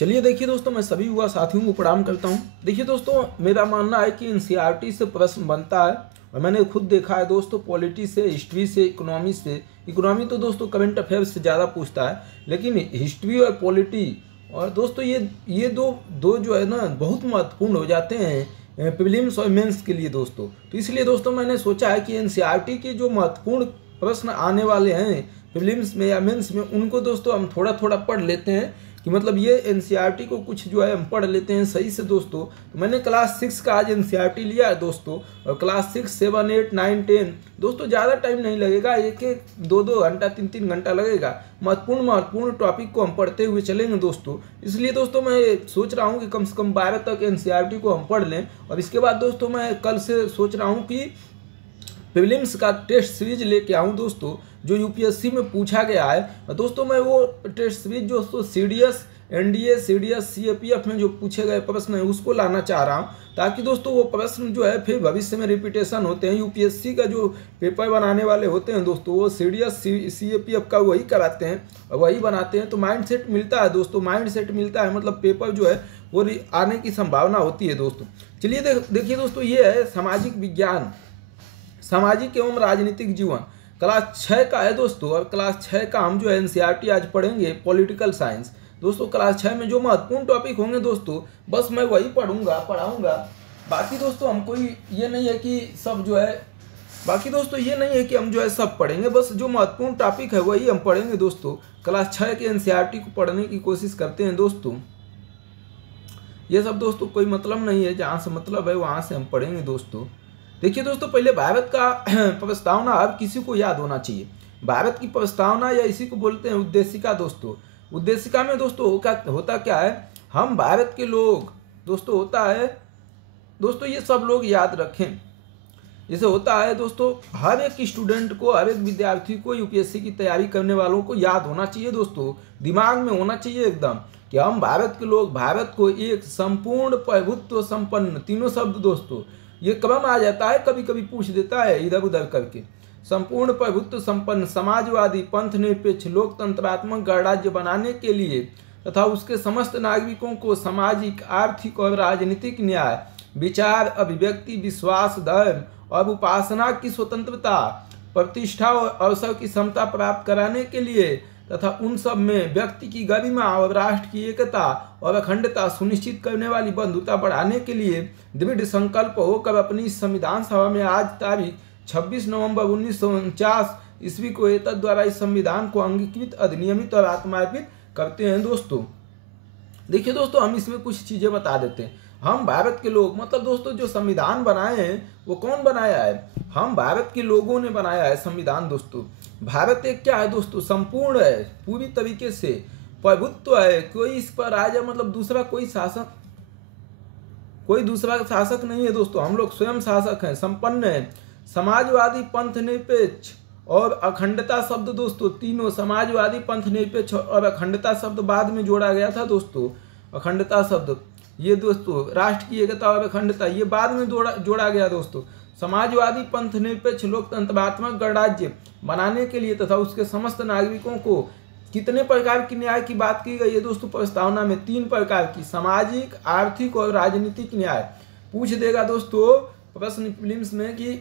चलिए देखिए दोस्तों, मैं सभी युवा साथियों को प्रणाम करता हूं। देखिए दोस्तों, मेरा मानना है कि एनसीईआरटी से प्रश्न बनता है और मैंने खुद देखा है दोस्तों, पॉलिटी से, हिस्ट्री से, इकोनॉमी से। इकोनॉमी तो दोस्तों करंट अफेयर्स से ज़्यादा पूछता है, लेकिन हिस्ट्री और पॉलिटी और दोस्तों ये दो जो है ना बहुत महत्वपूर्ण हो जाते हैं प्रीलिम्स और मेंस के लिए दोस्तों। तो इसलिए दोस्तों मैंने सोचा है कि एनसीईआरटी के जो महत्वपूर्ण प्रश्न आने वाले हैं प्रीलिम्स में या मेंस में, उनको दोस्तों हम थोड़ा थोड़ा पढ़ लेते हैं कि मतलब ये एनसीईआरटी को कुछ जो है हम पढ़ लेते हैं सही से दोस्तों। तो मैंने क्लास 6 का आज एनसीईआरटी लिया है दोस्तों, और क्लास 6, 7, 8, 9, 10 दोस्तों ज़्यादा टाइम नहीं लगेगा, एक 2 घंटा 3 घंटा लगेगा। महत्वपूर्ण टॉपिक को हम पढ़ते हुए चलेंगे दोस्तों। इसलिए दोस्तों मैं सोच रहा हूँ कि कम से कम 12 तक एनसीईआरटी को हम पढ़ लें, और इसके बाद दोस्तों मैं कल से सोच रहा हूँ कि प्रीलिम्स का टेस्ट सीरीज लेके आऊँ दोस्तों, जो यूपीएससी में पूछा गया है दोस्तों। मैं वो टेस्ट सीरीज जो सीडीएस, एनडीए, सीडीएस, सीएपीएफ में जो पूछे गए प्रश्न है उसको लाना चाह रहा हूँ, ताकि दोस्तों वो प्रश्न जो है फिर भविष्य में रिपीटेशन होते हैं। यूपीएससी का जो पेपर बनाने वाले होते हैं दोस्तों, वो सीडीएस, सीएपीएफ का वही कराते हैं और वही बनाते हैं। तो माइंड सेट मिलता है दोस्तों, माइंड सेट मिलता है, मतलब पेपर जो है वो आने की संभावना होती है दोस्तों। चलिए देखिए दोस्तों, ये है सामाजिक विज्ञान, सामाजिक एवं राजनीतिक जीवन, क्लास 6 का है दोस्तों। और क्लास 6 का हम जो है एनसीईआरटी आज पढ़ेंगे पॉलिटिकल साइंस दोस्तों। क्लास 6 में जो महत्वपूर्ण टॉपिक होंगे दोस्तों, बस मैं वही पढ़ाऊंगा। बाकी दोस्तों हम कोई ये नहीं है कि सब जो है, बाकी दोस्तों ये नहीं है कि हम जो है सब पढ़ेंगे, बस जो महत्वपूर्ण टॉपिक है वही हम पढ़ेंगे दोस्तों। क्लास 6 के एनसीईआरटी को पढ़ने की कोशिश करते हैं दोस्तों। ये सब दोस्तों कोई मतलब नहीं है, जहाँ से मतलब है वहाँ से हम पढ़ेंगे दोस्तों। देखिए दोस्तों, पहले भारत का प्रस्तावना हर किसी को याद होना चाहिए। भारत की प्रस्तावना या इसी को बोलते हैं उद्देशिका दोस्तों। उद्देशिका में दोस्तों होता क्या है, हम भारत के लोग दोस्तों होता है दोस्तों, ये सब लोग याद रखें। जैसे होता है दोस्तों, हर एक स्टूडेंट को, हर एक विद्यार्थी को, यूपीएससी की तैयारी करने वालों को याद होना चाहिए दोस्तों, दिमाग में होना चाहिए एकदम, कि हम भारत के लोग भारत को एक संपूर्ण प्रभुत्व संपन्न, तीनों शब्द दोस्तों, ये क्रम आ जाता है, कभी कभी पूछ देता है इधर उधर करके, संपूर्ण प्रभुत्व संपन्न, समाजवादी, पंथ निरपेक्ष, लोकतंत्रात्मक गणराज्य बनाने के लिए तथा उसके समस्त नागरिकों को सामाजिक, आर्थिक और राजनीतिक न्याय, विचार, अभिव्यक्ति, विश्वास, धर्म और उपासना की स्वतंत्रता, प्रतिष्ठा और अवसर की समता प्राप्त कराने के लिए तथा उन सब में व्यक्ति की गरिमा और राष्ट्र की एकता और अखंडता सुनिश्चित करने वाली बंधुता बढ़ाने के लिए दृढ़ संकल्प होकर अपनी संविधान सभा में आज तारीख 26 नवंबर 1949 ईस्वी को एतद द्वारा इस संविधान को अंगीकृत, अधिनियमित और आत्मार्पित करते हैं दोस्तों। देखिए दोस्तों, हम इसमें कुछ चीजें बता देते हैं। हम भारत के लोग, मतलब दोस्तों जो संविधान बनाए हैं वो कौन बनाया है, हम भारत के लोगों ने बनाया है संविधान दोस्तों। भारत एक क्या है दोस्तों, संपूर्ण है, पूरी तरीके से प्रभुत्व है, कोई इस पर राजा मतलब दूसरा कोई दूसरा शासक नहीं है दोस्तों, हम लोग स्वयं शासक हैं, संपन्न है, समाजवादी, पंथ निरपेक्ष और अखंडता शब्द दोस्तों, तीनों समाजवादी, पंथ निरपेक्ष और अखंडता शब्द बाद में जोड़ा गया था दोस्तों। अखंडता शब्द ये दोस्तों, राष्ट्र की एकता और अखंडता ये बाद में जोड़ा गया दोस्तों। समाजवादी, पंथ निरपेक्ष, लोकतंत्रात्मक गणराज्य बनाने के लिए तथा उसके समस्त नागरिकों को कितने प्रकार की न्याय की बात की गई है दोस्तों प्रस्तावना में, 3 प्रकार की, सामाजिक, आर्थिक और राजनीतिक न्याय। पूछ देगा दोस्तों प्रश्न प्रीलिम्स में कि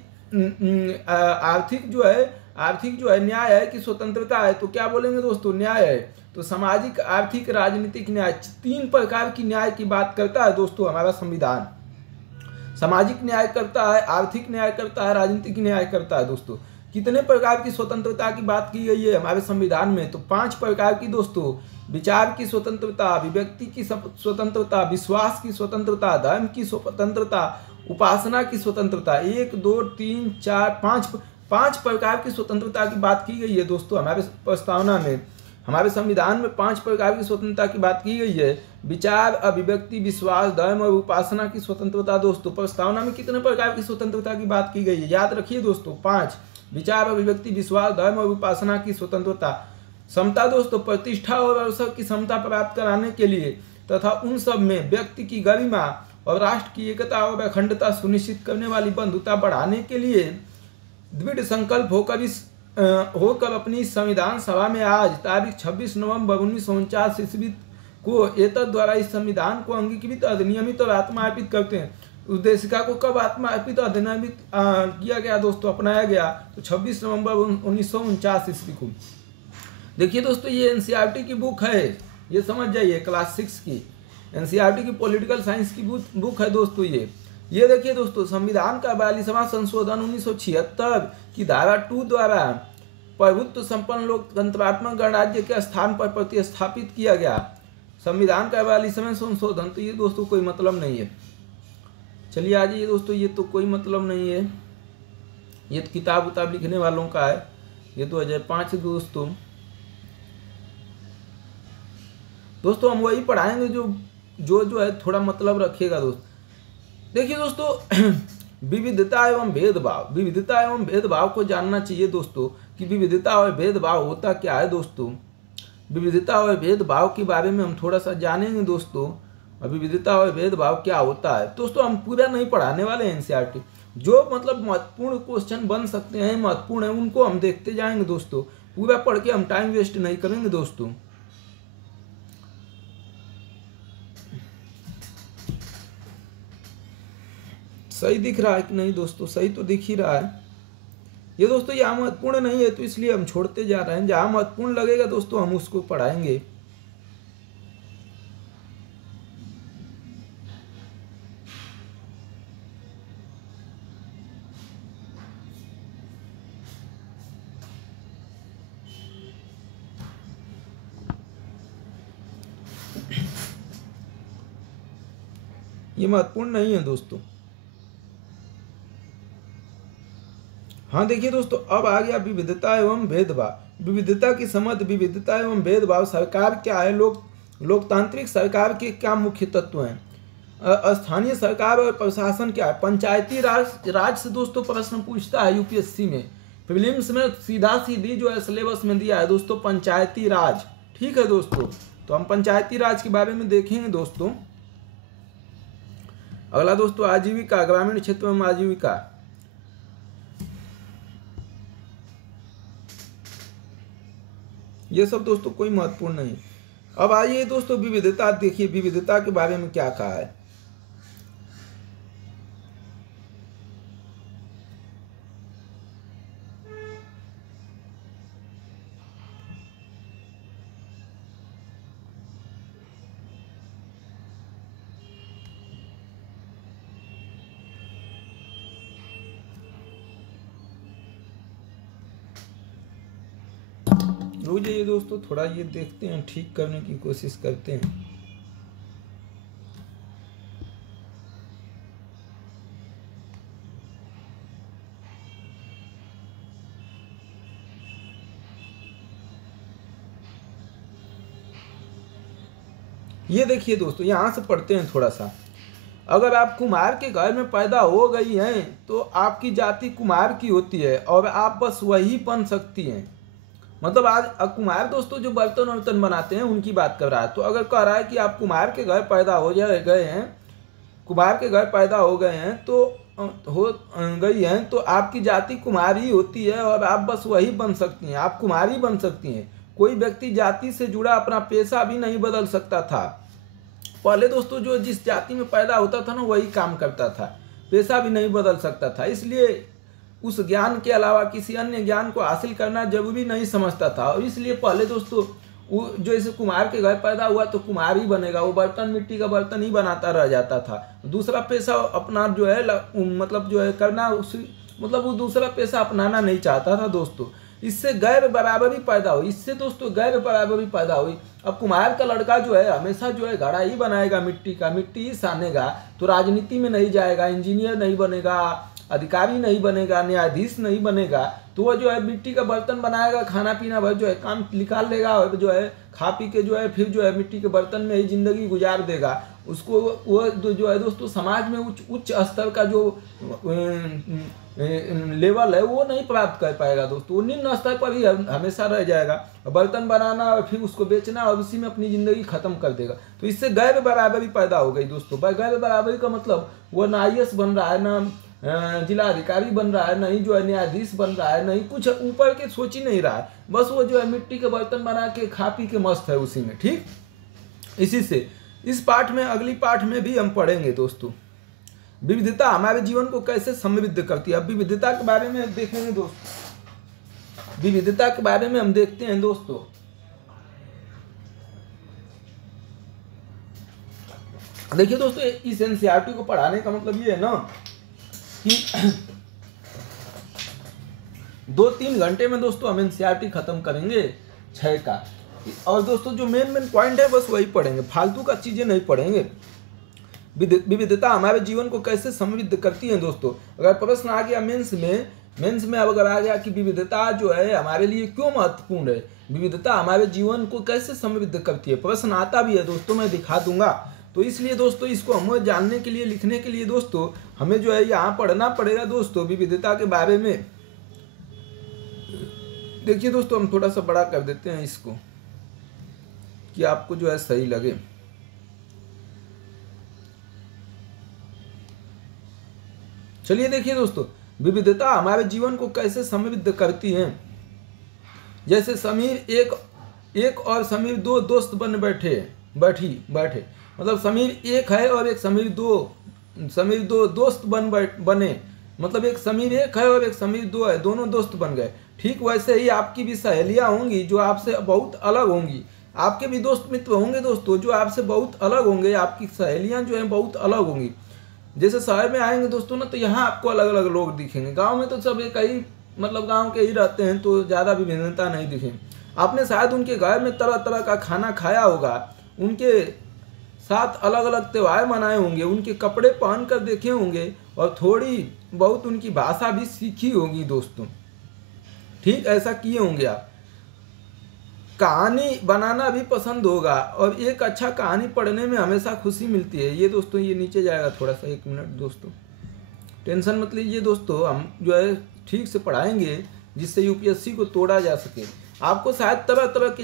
आर्थिक जो है न्याय है कि स्वतंत्रता है, तो क्या बोलेंगे दोस्तों, न्याय है। तो सामाजिक, आर्थिक, राजनीतिक न्याय 3 प्रकार की न्याय की बात करता है दोस्तों हमारा संविधान। सामाजिक न्याय करता है, आर्थिक न्याय करता है, राजनीतिक न्याय करता है दोस्तों। कितने प्रकार की स्वतंत्रता की बात की गई है हमारे संविधान में, तो 5 प्रकार की दोस्तों, विचार की स्वतंत्रता, अभिव्यक्ति की स्वतंत्रता, विश्वास की स्वतंत्रता, धर्म की स्वतंत्रता, उपासना की स्वतंत्रता, 1, 2, 3, 4, 5 प्रकार की स्वतंत्रता की बात की गई है दोस्तों हमारे प्रस्तावना में। हमारे संविधान में 5 प्रकार की स्वतंत्रता की बात की गई है, विचार, अभिव्यक्ति, विश्वास, धर्म और उपासना की स्वतंत्रता दोस्तों। प्रस्तावना में कितने प्रकार की स्वतंत्रता की बात की गई है, याद रखिए दोस्तों, 5, विचार, अभिव्यक्ति, विश्वास, धर्म और उपासना की स्वतंत्रता। समता दोस्तों, प्रतिष्ठा और अवसर की समता प्राप्त कराने के लिए तथा उन सब में व्यक्ति की गरिमा और राष्ट्र की एकता और अखंडता सुनिश्चित करने वाली बंधुता बढ़ाने के लिए दृढ़ संकल्प होकर अपनी संविधान सभा में आज तारीख 26 नवंबर 1949 ईस्वी को एतद् द्वारा इस संविधान को अंगीकृत अधिनियमित और आत्मार्पित करते हैं। उद्देशिका को कब आत्मार्पित और अधिनियमित किया गया दोस्तों, अपनाया गया? तो 26 नवंबर 1949 ईस्वी को। देखिए दोस्तों, ये एनसीईआरटी की बुक है, ये समझ जाइए, क्लास 6 की एनसीईआरटी की पॉलिटिकल साइंस की बुक है दोस्तों। ये देखिए दोस्तों, संविधान का 42वां संशोधन 1976 की धारा 2 द्वारा प्रभुत्व संपन्न लोकतंत्रात्मक गणराज्य के स्थान पर प्रतिस्थापित किया गया। संविधान का 42वां संशोधन, तो ये दोस्तों कोई मतलब नहीं है। चलिए आ जाइए दोस्तों, ये तो कोई मतलब नहीं है, ये तो किताब लिखने वालों का है, ये 2005 दोस्तों हम वही पढ़ाएंगे जो है थोड़ा मतलब रखिएगा दोस्त। देखिए दोस्तों, विविधता एवं भेदभाव को जानना चाहिए दोस्तों कि विविधता और भेदभाव होता क्या है दोस्तों। विविधता और भेदभाव के बारे में हम थोड़ा सा जानेंगे दोस्तों, और विविधता और भेदभाव क्या होता है दोस्तों। हम पूरा नहीं पढ़ाने वाले हैं एनसीईआरटी, जो मतलब महत्वपूर्ण क्वेश्चन बन सकते हैं, महत्वपूर्ण है, उनको हम देखते जाएंगे दोस्तों। पूरा पढ़ के हम टाइम वेस्ट नहीं करेंगे दोस्तों। सही दिख रहा है कि नहीं दोस्तों? सही तो दिख ही रहा है। ये दोस्तों यहाँ महत्वपूर्ण नहीं है तो इसलिए हम छोड़ते जा रहे हैं, जहाँ महत्वपूर्ण लगेगा दोस्तों हम उसको पढ़ाएंगे। ये महत्वपूर्ण नहीं है दोस्तों। हाँ देखिए दोस्तों, अब आ गया विविधता एवं भेदभाव। विविधता की समझ, विविधता एवं भेदभाव। सरकार क्या है, लोकतांत्रिक सरकार के क्या मुख्य तत्व हैं? स्थानीय सरकार और प्रशासन क्या है? पंचायती राज से दोस्तों प्रश्न पूछता है यूपीएससी में, प्रीलिम्स में सीधी जो है सिलेबस में दिया है दोस्तों, पंचायती राज। ठीक है दोस्तों, तो हम पंचायती राज के बारे में देखेंगे दोस्तों। अगला दोस्तों आजीविका, ग्रामीण क्षेत्र में आजीविका। ये सब दोस्तों कोई महत्वपूर्ण नहीं। अब आइए दोस्तों विविधता, देखिए विविधता के बारे में क्या कहा है। रुक जाइए दोस्तों, थोड़ा ये देखते हैं, ठीक करने की कोशिश करते हैं। ये देखिए दोस्तों, यहां से पढ़ते हैं थोड़ा सा। अगर आप कुम्हार के घर में पैदा हो गई हैं तो आपकी जाति कुम्हार की होती है और आप बस वही बन सकती हैं। मतलब आज कुम्हार दोस्तों जो बर्तन वर्तन बनाते हैं उनकी बात कर रहा है। तो अगर कह रहा है कि आप कुम्हार के घर पैदा हो गए हैं, कुम्हार के घर पैदा हो गए हैं तो आपकी जाति कुम्हारी होती है और आप बस वही बन सकती हैं, आप कुम्हारी बन सकती हैं। कोई व्यक्ति जाति से जुड़ा अपना पेशा भी नहीं बदल सकता था। पहले दोस्तों जो जिस जाति में पैदा होता था ना वही काम करता था, पेशा भी नहीं बदल सकता था। इसलिए उस ज्ञान के अलावा किसी अन्य ज्ञान को हासिल करना जरूरी नहीं समझता था। और इसलिए पहले दोस्तों जो इसे कुम्हार के घर पैदा हुआ तो कुम्हार ही बनेगा, वो बर्तन मिट्टी का बर्तन ही बनाता रह जाता था। दूसरा पेशा अपना जो है मतलब जो है करना मतलब वो दूसरा पेशा अपनाना नहीं चाहता था दोस्तों। इससे गैर बराबरी पैदा हुई, इससे दोस्तों गैर बराबरी पैदा हुई। अब कुम्हार का लड़का जो है हमेशा जो है घड़ा ही बनाएगा, मिट्टी का, मिट्टी ही सानेगा, तो राजनीति में नहीं जाएगा, इंजीनियर नहीं बनेगा, अधिकारी नहीं बनेगा, न्यायाधीश नहीं बनेगा। तो वो जो है मिट्टी का बर्तन बनाएगा, खाना पीना भर जो है काम निकाल लेगा और जो है खा पी के जो है फिर जो है मिट्टी के बर्तन में ही जिंदगी गुजार देगा। उसको वो जो है दोस्तों समाज में उच्च स्तर का जो लेवल है वो नहीं प्राप्त कर पाएगा दोस्तों, वो निम्न स्तर पर ही हमेशा रह जाएगा। बर्तन बनाना और फिर उसको बेचना और उसी में अपनी जिंदगी खत्म कर देगा। तो इससे गैर बराबरी पैदा हो गई दोस्तों। गैर बराबरी का मतलब वो ना IAS बन रहा है, ना जिला अधिकारी बन रहा है, नहीं जो है न्यायाधीश बन रहा है, नहीं कुछ ऊपर के सोच ही नहीं रहा है। बस वो जो है मिट्टी के बर्तन बना के खा पी के मस्त है उसी में। ठीक, इसी से इस पाठ में, अगली पाठ में भी हम पढ़ेंगे दोस्तों, विविधता हमारे जीवन को कैसे समृद्ध करती है। अब विविधता के बारे में देखेंगे दोस्तों, विविधता के बारे में हम देखते हैं दोस्तों। देखिए दोस्तों, इस एनसीईआरटी को पढ़ाने का मतलब ये है ना कि 2-3 घंटे में दोस्तों हम एनसीईआरटी खत्म करेंगे 6 का। और दोस्तों जो मेन पॉइंट है बस वही पढ़ेंगे, फालतू का चीजें नहीं पढ़ेंगे। विविधता हमारे जीवन को कैसे समृद्ध करती है दोस्तों। अगर प्रश्न आ गया मेंस में अगर आ गया कि विविधता जो है हमारे लिए क्यों महत्वपूर्ण है, विविधता हमारे जीवन को कैसे समृद्ध करती है, प्रश्न आता भी है दोस्तों, मैं दिखा दूंगा। तो इसलिए दोस्तों इसको हमें जानने के लिए, लिखने के लिए दोस्तों हमें जो है यहाँ पढ़ना पड़ेगा दोस्तों विविधता के बारे में। देखिए दोस्तों, हम थोड़ा सा बड़ा कर देते हैं इसको कि आपको जो है सही लगे। चलिए देखिए दोस्तों, विविधता हमारे जीवन को कैसे समृद्ध करती है। जैसे समीर एक और समीर 2 दोस्त बन बैठे, मतलब समीर 1 है और एक समीर 2 दोस्त बने, मतलब एक समीर 1 है और एक समीर 2 है, दोनों दोस्त बन गए। ठीक वैसे ही आपकी भी सहेलियां होंगी जो आपसे बहुत अलग होंगी, आपके भी दोस्त मित्र होंगे दोस्तों जो आपसे बहुत अलग होंगे, आपकी सहेलियां जो हैं बहुत अलग होंगी। जैसे शहर में आएंगे दोस्तों ना, तो यहाँ आपको अलग अलग लोग दिखेंगे। गांव में तो सब एक ही, मतलब गांव के ही रहते हैं, तो ज़्यादा विभिन्नता नहीं दिखेंगी। आपने शायद उनके घर में तरह तरह का खाना खाया होगा, उनके साथ अलग अलग त्यौहार मनाए होंगे, उनके कपड़े पहन कर देखे होंगे और थोड़ी बहुत उनकी भाषा भी सीखी होगी दोस्तों। ठीक ऐसा किए होंगे आप। कहानी बनाना भी पसंद होगा और एक अच्छा कहानी पढ़ने में हमेशा खुशी मिलती है। ये दोस्तों ये नीचे जाएगा थोड़ा सा, 1 मिनट दोस्तों, टेंशन मत लीजिए दोस्तों, हम जो है ठीक से पढ़ाएंगे जिससे यूपीएससी को तोड़ा जा सके। आपको शायद तरह तरह के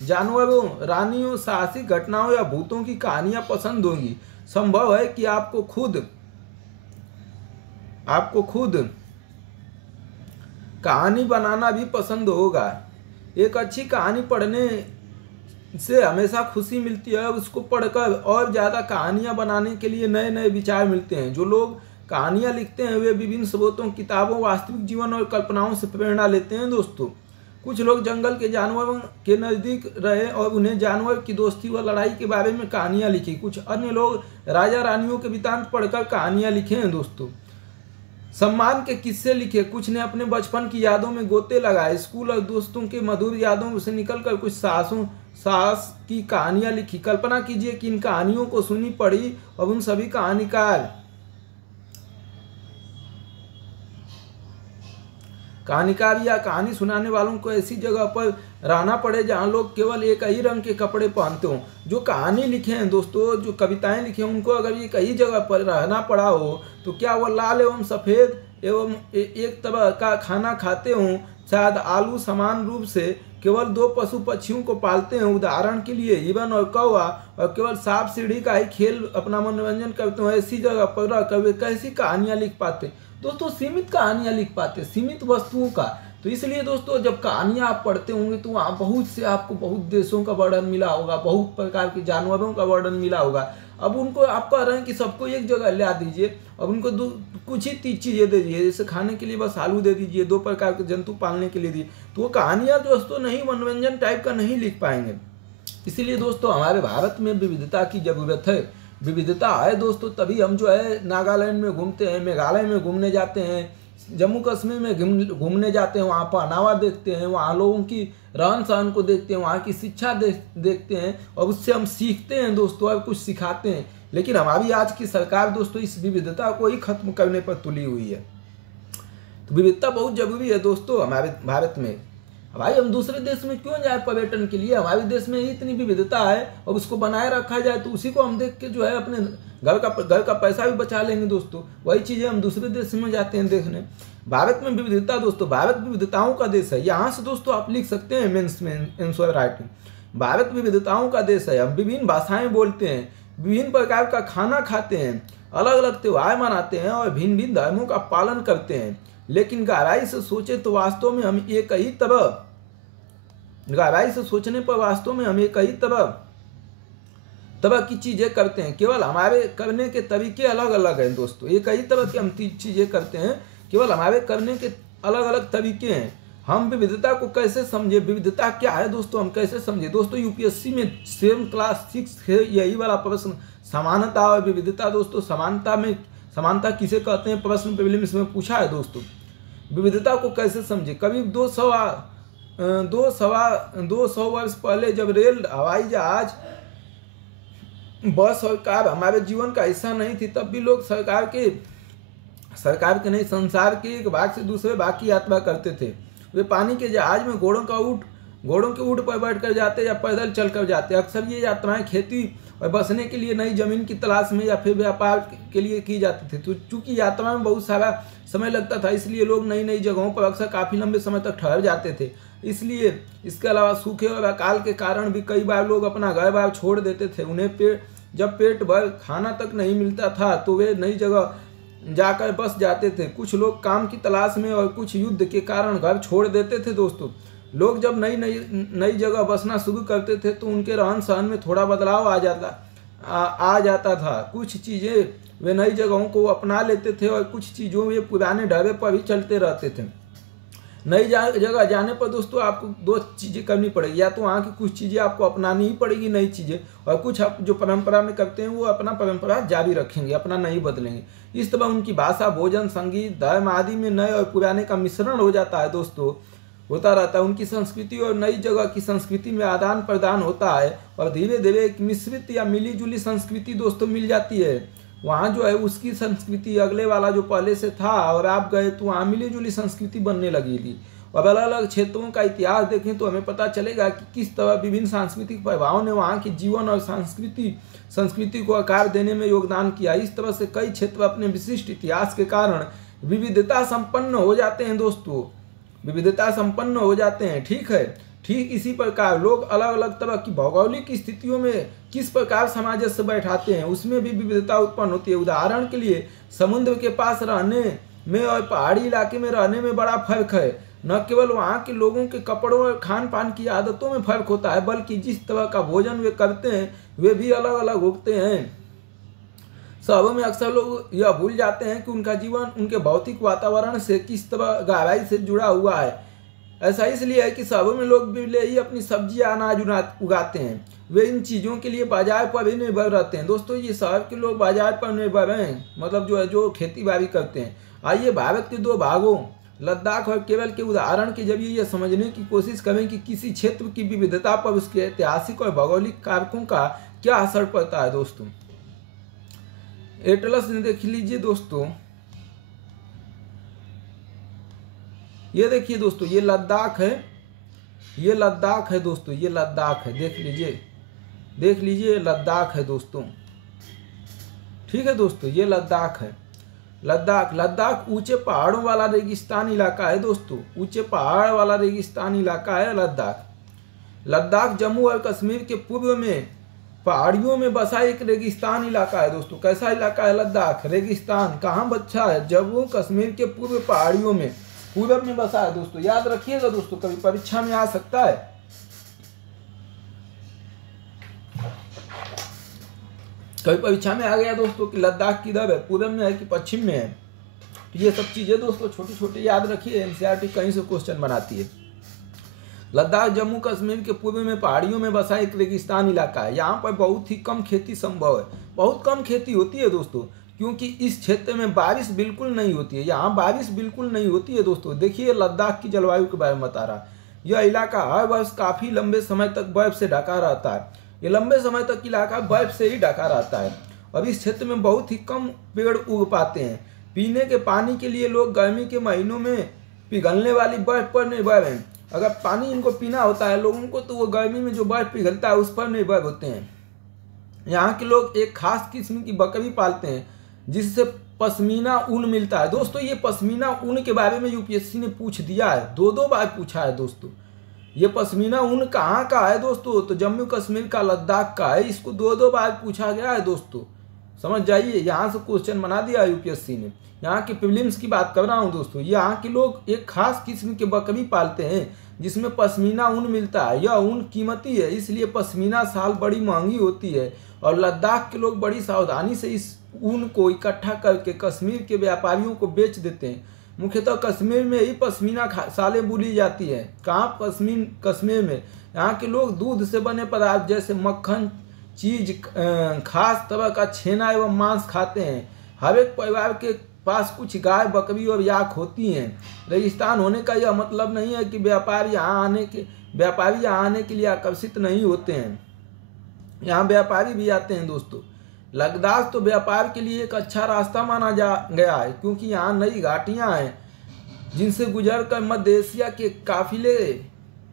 जानवरों, रानियों, साहसिक घटनाओं या भूतों की कहानियां पसंद होंगी। संभव है कि आपको खुद कहानी बनाना भी पसंद होगा। एक अच्छी कहानी पढ़ने से हमेशा खुशी मिलती है, उसको पढ़कर और ज़्यादा कहानियाँ बनाने के लिए नए नए विचार मिलते हैं। जो लोग कहानियाँ लिखते हैं वे विभिन्न स्रोतों, किताबों, वास्तविक जीवन और कल्पनाओं से प्रेरणा लेते हैं दोस्तों। कुछ लोग जंगल के जानवरों के नज़दीक रहे और उन्हें जानवर की दोस्ती व लड़ाई के बारे में कहानियाँ लिखी। कुछ अन्य लोग राजा रानियों के वृत्तांत पढ़कर कहानियाँ लिखे हैं दोस्तों। सम्मान के किस्से लिखे, कुछ ने अपने बचपन की यादों में गोते लगाए, स्कूल और दोस्तों के मधुर यादों से निकलकर कुछ साहस की कहानियां लिखी। कल्पना कीजिए कि इन कहानियों को सुनी, पढ़ी और उन सभी कहानीकार या कहानी सुनाने वालों को ऐसी जगह पर रहना पड़े जहां लोग केवल एक ही रंग के कपड़े पहनते हों। जो कहानी लिखे हैं दोस्तों, जो कविताएं लिखे हैं, उनको अगर एक ही जगह पर रहना पड़ा हो तो क्या वह लाल एवं सफ़ेद एवं एक तरह का खाना खाते हों, शायद आलू समान रूप से केवल 2 पशु पक्षियों को पालते हैं, उदाहरण के लिए हिरन और कौवा, और केवल सांप सीढ़ी का ही खेल अपना मनोरंजन करते हैं, ऐसी जगह पर रहकर वे कैसी कहानियाँ लिख पाते दोस्तों। सीमित कहानियाँ लिख पाते, सीमित वस्तुओं का। तो इसलिए दोस्तों जब कहानियाँ आप पढ़ते होंगे तो वहाँ आपको बहुत देशों का वर्णन मिला होगा, बहुत प्रकार के जानवरों का वर्णन मिला होगा। अब उनको आप कह रहे हैं कि सबको एक जगह ला दीजिए, अब उनको कुछ ही चीज़ें दे दीजिए, जैसे खाने के लिए बस आलू दे दीजिए, 2 प्रकार के जंतु पालने के लिए दिए, तो वो कहानियाँ दोस्तों नहीं, मनोरंजन टाइप का नहीं लिख पाएंगे। इसीलिए दोस्तों हमारे भारत में विविधता की जरूरत है। विविधता है दोस्तों, तभी हम जो है नागालैंड में घूमते हैं, मेघालय में घूमने जाते हैं, जम्मू कश्मीर में घूमने जाते हैं, वहाँ पहनावा देखते हैं, वहाँ लोगों की रहन सहन को देखते हैं, वहाँ की शिक्षा देखते हैं और उससे हम सीखते हैं दोस्तों और कुछ सिखाते हैं। लेकिन हमारी आज की सरकार दोस्तों इस विविधता को ही खत्म करने पर तुली हुई है। तो विविधता बहुत जरूरी है दोस्तों हमारे भारत में। भाई हम दूसरे देश में क्यों जाए पर्यटन के लिए, हमारे देश में ही इतनी विविधता है और उसको बनाए रखा जाए तो उसी को हम देख के जो है अपने घर का पैसा भी बचा लेंगे दोस्तों। वही चीज़ें हम दूसरे देश में जाते हैं देखने। भारत में विविधता दोस्तों, भारत विविधताओं का देश है। यहाँ से दोस्तों आप लिख सकते हैं मेंस में आंसर राइटिंग, भारत विविधताओं का देश है। हम विभिन्न भाषाएं बोलते हैं, विभिन्न प्रकार का खाना खाते हैं, अलग अलग त्यौहार मनाते हैं और भिन्न भिन्न धर्मों का पालन करते हैं। लेकिन गहराई से सोचे तो वास्तव में हम एक ही तरह, गहराई से सोचने पर वास्तव में हम एक ही तरह तरह की चीज़ें करते हैं, केवल हमारे करने के तरीके अलग अलग हैं दोस्तों। ये कई तरह की हम चीज़ें करते हैं, केवल हमारे करने के अलग अलग तरीके हैं। हम विविधता को कैसे समझे, विविधता क्या है दोस्तों, हम कैसे समझे दोस्तों। यूपीएससी में 7 क्लास 6 है यही वाला प्रश्न, समानता और विविधता दोस्तों। समानता किसे कहते हैं, प्रश्न प्रीलिम्स में पूछा है दोस्तों। विविधता को कैसे समझे, करीब 200 वर्ष पहले जब रेल, हवाई जहाज, बस और कार हमारे जीवन का हिस्सा नहीं थी, तब भी लोग सरकार के नहीं, संसार के एक भाग से दूसरे भाग की यात्रा करते थे। वे पानी के जहाज में घोड़ों के ऊँट पर बैठकर जाते या पैदल चलकर जाते। अक्सर ये यात्राएं खेती और बसने के लिए नई जमीन की तलाश में या फिर व्यापार के लिए की जाती थी। तो चूंकि यात्रा में बहुत सारा समय लगता था, इसलिए लोग नई नई जगहों पर अक्सर काफ़ी लंबे समय तक ठहर जाते थे। इसलिए इसके अलावा सूखे और अकाल के कारण भी कई बार लोग अपना घर बार छोड़ देते थे। उन्हें जब पेट भर खाना तक नहीं मिलता था तो वे नई जगह जाकर बस जाते थे। कुछ लोग काम की तलाश में और कुछ युद्ध के कारण घर छोड़ देते थे दोस्तों। लोग जब नई जगह बसना शुरू करते थे तो उनके रहन सहन में थोड़ा बदलाव आ जाता था। कुछ चीज़ें वे नई जगहों को अपना लेते थे और कुछ चीज़ों वे पुराने ढाबे पर भी चलते रहते थे। नई जगह जाने पर दोस्तों आपको 2 चीज़ें करनी पड़ेगी, या तो वहाँ की कुछ चीज़ें आपको अपनानी ही पड़ेगी नई चीज़ें, और कुछ आप जो परंपरा में करते हैं वो अपना परंपरा जारी रखेंगे, अपना नहीं बदलेंगे। इस तरह उनकी भाषा, भोजन, संगीत, धर्म आदि में नए और पुराने का मिश्रण हो जाता है दोस्तों, होता रहता है। उनकी संस्कृति और नई जगह की संस्कृति में आदान प्रदान होता है और धीरे धीरे एक मिश्रित या मिली जुली संस्कृति दोस्तों मिल जाती है। वहाँ जो है उसकी संस्कृति अगले वाला जो पहले से था और आप गए तो वहाँ मिली जुली संस्कृति बनने लगी थी। अब अलग अलग क्षेत्रों का इतिहास देखें तो हमें पता चलेगा कि किस तरह विभिन्न सांस्कृतिक प्रभावों ने वहाँ के जीवन और संस्कृति को आकार देने में योगदान किया। इस तरह से कई क्षेत्र अपने विशिष्ट इतिहास के कारण विविधता संपन्न हो जाते हैं दोस्तों, विविधता संपन्न हो जाते हैं। ठीक है, ठीक इसी प्रकार लोग अलग अलग तरह की भौगोलिक स्थितियों में किस प्रकार सामंजस्य बैठाते हैं उसमें भी विविधता उत्पन्न होती है। उदाहरण के लिए समुद्र के पास रहने में और पहाड़ी इलाके में रहने में बड़ा फर्क है। न केवल वहाँ के लोगों के कपड़ों और खान पान की आदतों में फर्क होता है, बल्कि जिस तरह का भोजन वे करते हैं वे भी अलग अलग होते हैं। शहरों में अक्सर लोग यह भूल जाते हैं कि उनका जीवन उनके भौतिक वातावरण से किस तरह गहराई से जुड़ा हुआ है। ऐसा इसलिए है कि शहरों में लोग भी ही अपनी सब्जियां अनाज उगाते हैं, वे इन चीज़ों के लिए बाजार पर भी निर्भर रहते हैं। दोस्तों ये शहर के लोग बाजार पर निर्भर हैं, मतलब जो खेती बाड़ी करते हैं। आइए भारत के 2 भागों लद्दाख और केरल के उदाहरण के जरिए यह समझने की कोशिश करें कि किसी क्षेत्र की विविधता पर उसके ऐतिहासिक और भौगोलिक कारकों का क्या असर पड़ता है दोस्तों। एटलस ने देख लीजिए दोस्तों, ये देखिए दोस्तों, ये लद्दाख है दोस्तों, ये लद्दाख है, देख लीजिए लद्दाख है दोस्तों। ठीक है दोस्तों, ये लद्दाख है। लद्दाख ऊंचे पहाड़ों वाला रेगिस्तान इलाका है दोस्तों, ऊंचे पहाड़ वाला रेगिस्तान इलाका है लद्दाख जम्मू और कश्मीर के पूर्व में पहाड़ियों में बसा एक रेगिस्तान इलाका है दोस्तों। कैसा इलाका है लद्दाख? रेगिस्तान। कहाँ बसा है? जम्मू कश्मीर के पूर्व पहाड़ियों में, पूरब में बसा है दोस्तों। याद रखिएगा दोस्तों, कभी परीक्षा में आ सकता है। कभी परीक्षा में आ गया दोस्तों कि लद्दाख किधर है, पूरब में है कि पश्चिम में है। तो ये सब चीजें दोस्तों छोटी छोटी याद रखिए, एनसीईआरटी कहीं से क्वेश्चन बनाती है। लद्दाख जम्मू कश्मीर के पूर्व में पहाड़ियों में बसा एक रेगिस्तान इलाका है। यहाँ पर बहुत ही कम खेती संभव है, बहुत कम खेती होती है दोस्तों, क्योंकि इस क्षेत्र में बारिश बिल्कुल नहीं होती है। यहाँ बारिश बिल्कुल नहीं होती है दोस्तों। देखिए लद्दाख की जलवायु के बारे में बता रहा, यह इलाका हर वर्ष काफी लंबे समय तक बर्फ से ढका रहता है। ये लंबे समय तक इलाका बर्फ से ही ढका रहता है और इस क्षेत्र में बहुत ही कम पेड़ उग पाते हैं। पीने के पानी के लिए लोग गर्मी के महीनों में पिघलने वाली बर्फ पर निर्भर हैं। अगर पानी इनको पीना होता है लोगों को तो वो गर्मी में जो बर्फ पिघलता है उस पर निर्भर होते हैं। यहाँ के लोग एक खास किस्म की बकरी पालते हैं जिससे पश्मीना ऊन मिलता है। दोस्तों ये पश्मीना ऊन के बारे में यूपीएससी ने पूछ दिया है, 2 बार पूछा है दोस्तों। ये पश्मीना ऊन कहाँ का है दोस्तों? तो जम्मू कश्मीर का, लद्दाख का है। इसको 2 बार पूछा गया है दोस्तों, समझ जाइए। यहाँ से क्वेश्चन बना दिया यूपीएससी ने। यहाँ के प्रीलिम्स की बात कर रहा हूँ दोस्तों। यहाँ के लोग एक खास किस्म के बकरी पालते हैं जिसमें पश्मीना ऊन मिलता है। यह ऊन कीमती है, इसलिए पश्मीना शाल बड़ी महंगी होती है और लद्दाख के लोग बड़ी सावधानी से इस ऊन को इकट्ठा करके कश्मीर के व्यापारियों को बेच देते हैं। मुख्यतः कश्मीर में ही पश्मीना सालें बुनी जाती है। कहाँ? कश्मीर में। यहाँ के लोग दूध से बने पदार्थ जैसे मक्खन, चीज, खास तरह का छेना एवं मांस खाते हैं। हर एक परिवार के पास कुछ गाय, बकरी और याक होती हैं। रेगिस्तान होने का यह मतलब नहीं है कि व्यापारी यहाँ आने के लिए आकर्षित नहीं होते हैं। यहाँ व्यापारी भी आते हैं दोस्तों। लद्दाख तो व्यापार के लिए एक अच्छा रास्ता माना गया है, क्योंकि यहाँ नई घाटियाँ हैं जिनसे गुजरकर मध्य एशिया के काफिले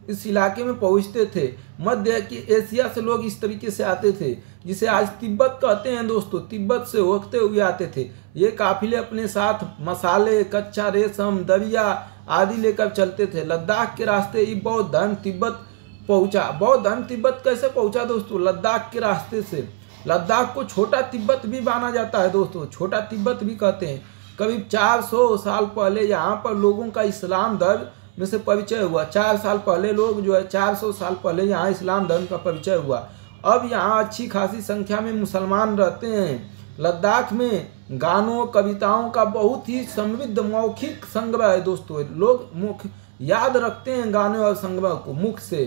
इस इलाके में पहुँचते थे। मध्य एशिया से लोग इस तरीके से आते थे, जिसे आज तिब्बत कहते हैं दोस्तों। तिब्बत से होते हुए आते थे। ये काफिले अपने साथ मसाले, कच्चा रेशम, दरिया आदि लेकर चलते थे। लद्दाख के रास्ते ही बौद्ध धर्म तिब्बत पहुंचा। बौद्ध धर्म तिब्बत कैसे पहुंचा दोस्तों? लद्दाख के रास्ते से। लद्दाख को छोटा तिब्बत भी माना जाता है दोस्तों, छोटा तिब्बत भी कहते हैं। करीब 400 साल पहले यहाँ पर लोगों का इस्लाम धर्म में से परिचय हुआ। 4 साल पहले लोग जो है 400 साल पहले यहाँ इस्लाम धर्म का परिचय हुआ। अब यहाँ अच्छी खासी संख्या में मुसलमान रहते हैं। लद्दाख में गानों, कविताओं का बहुत ही समृद्ध मौखिक संग्रह है दोस्तों। लोग मुख्य याद रखते हैं गाने और संग्रह को मुख से।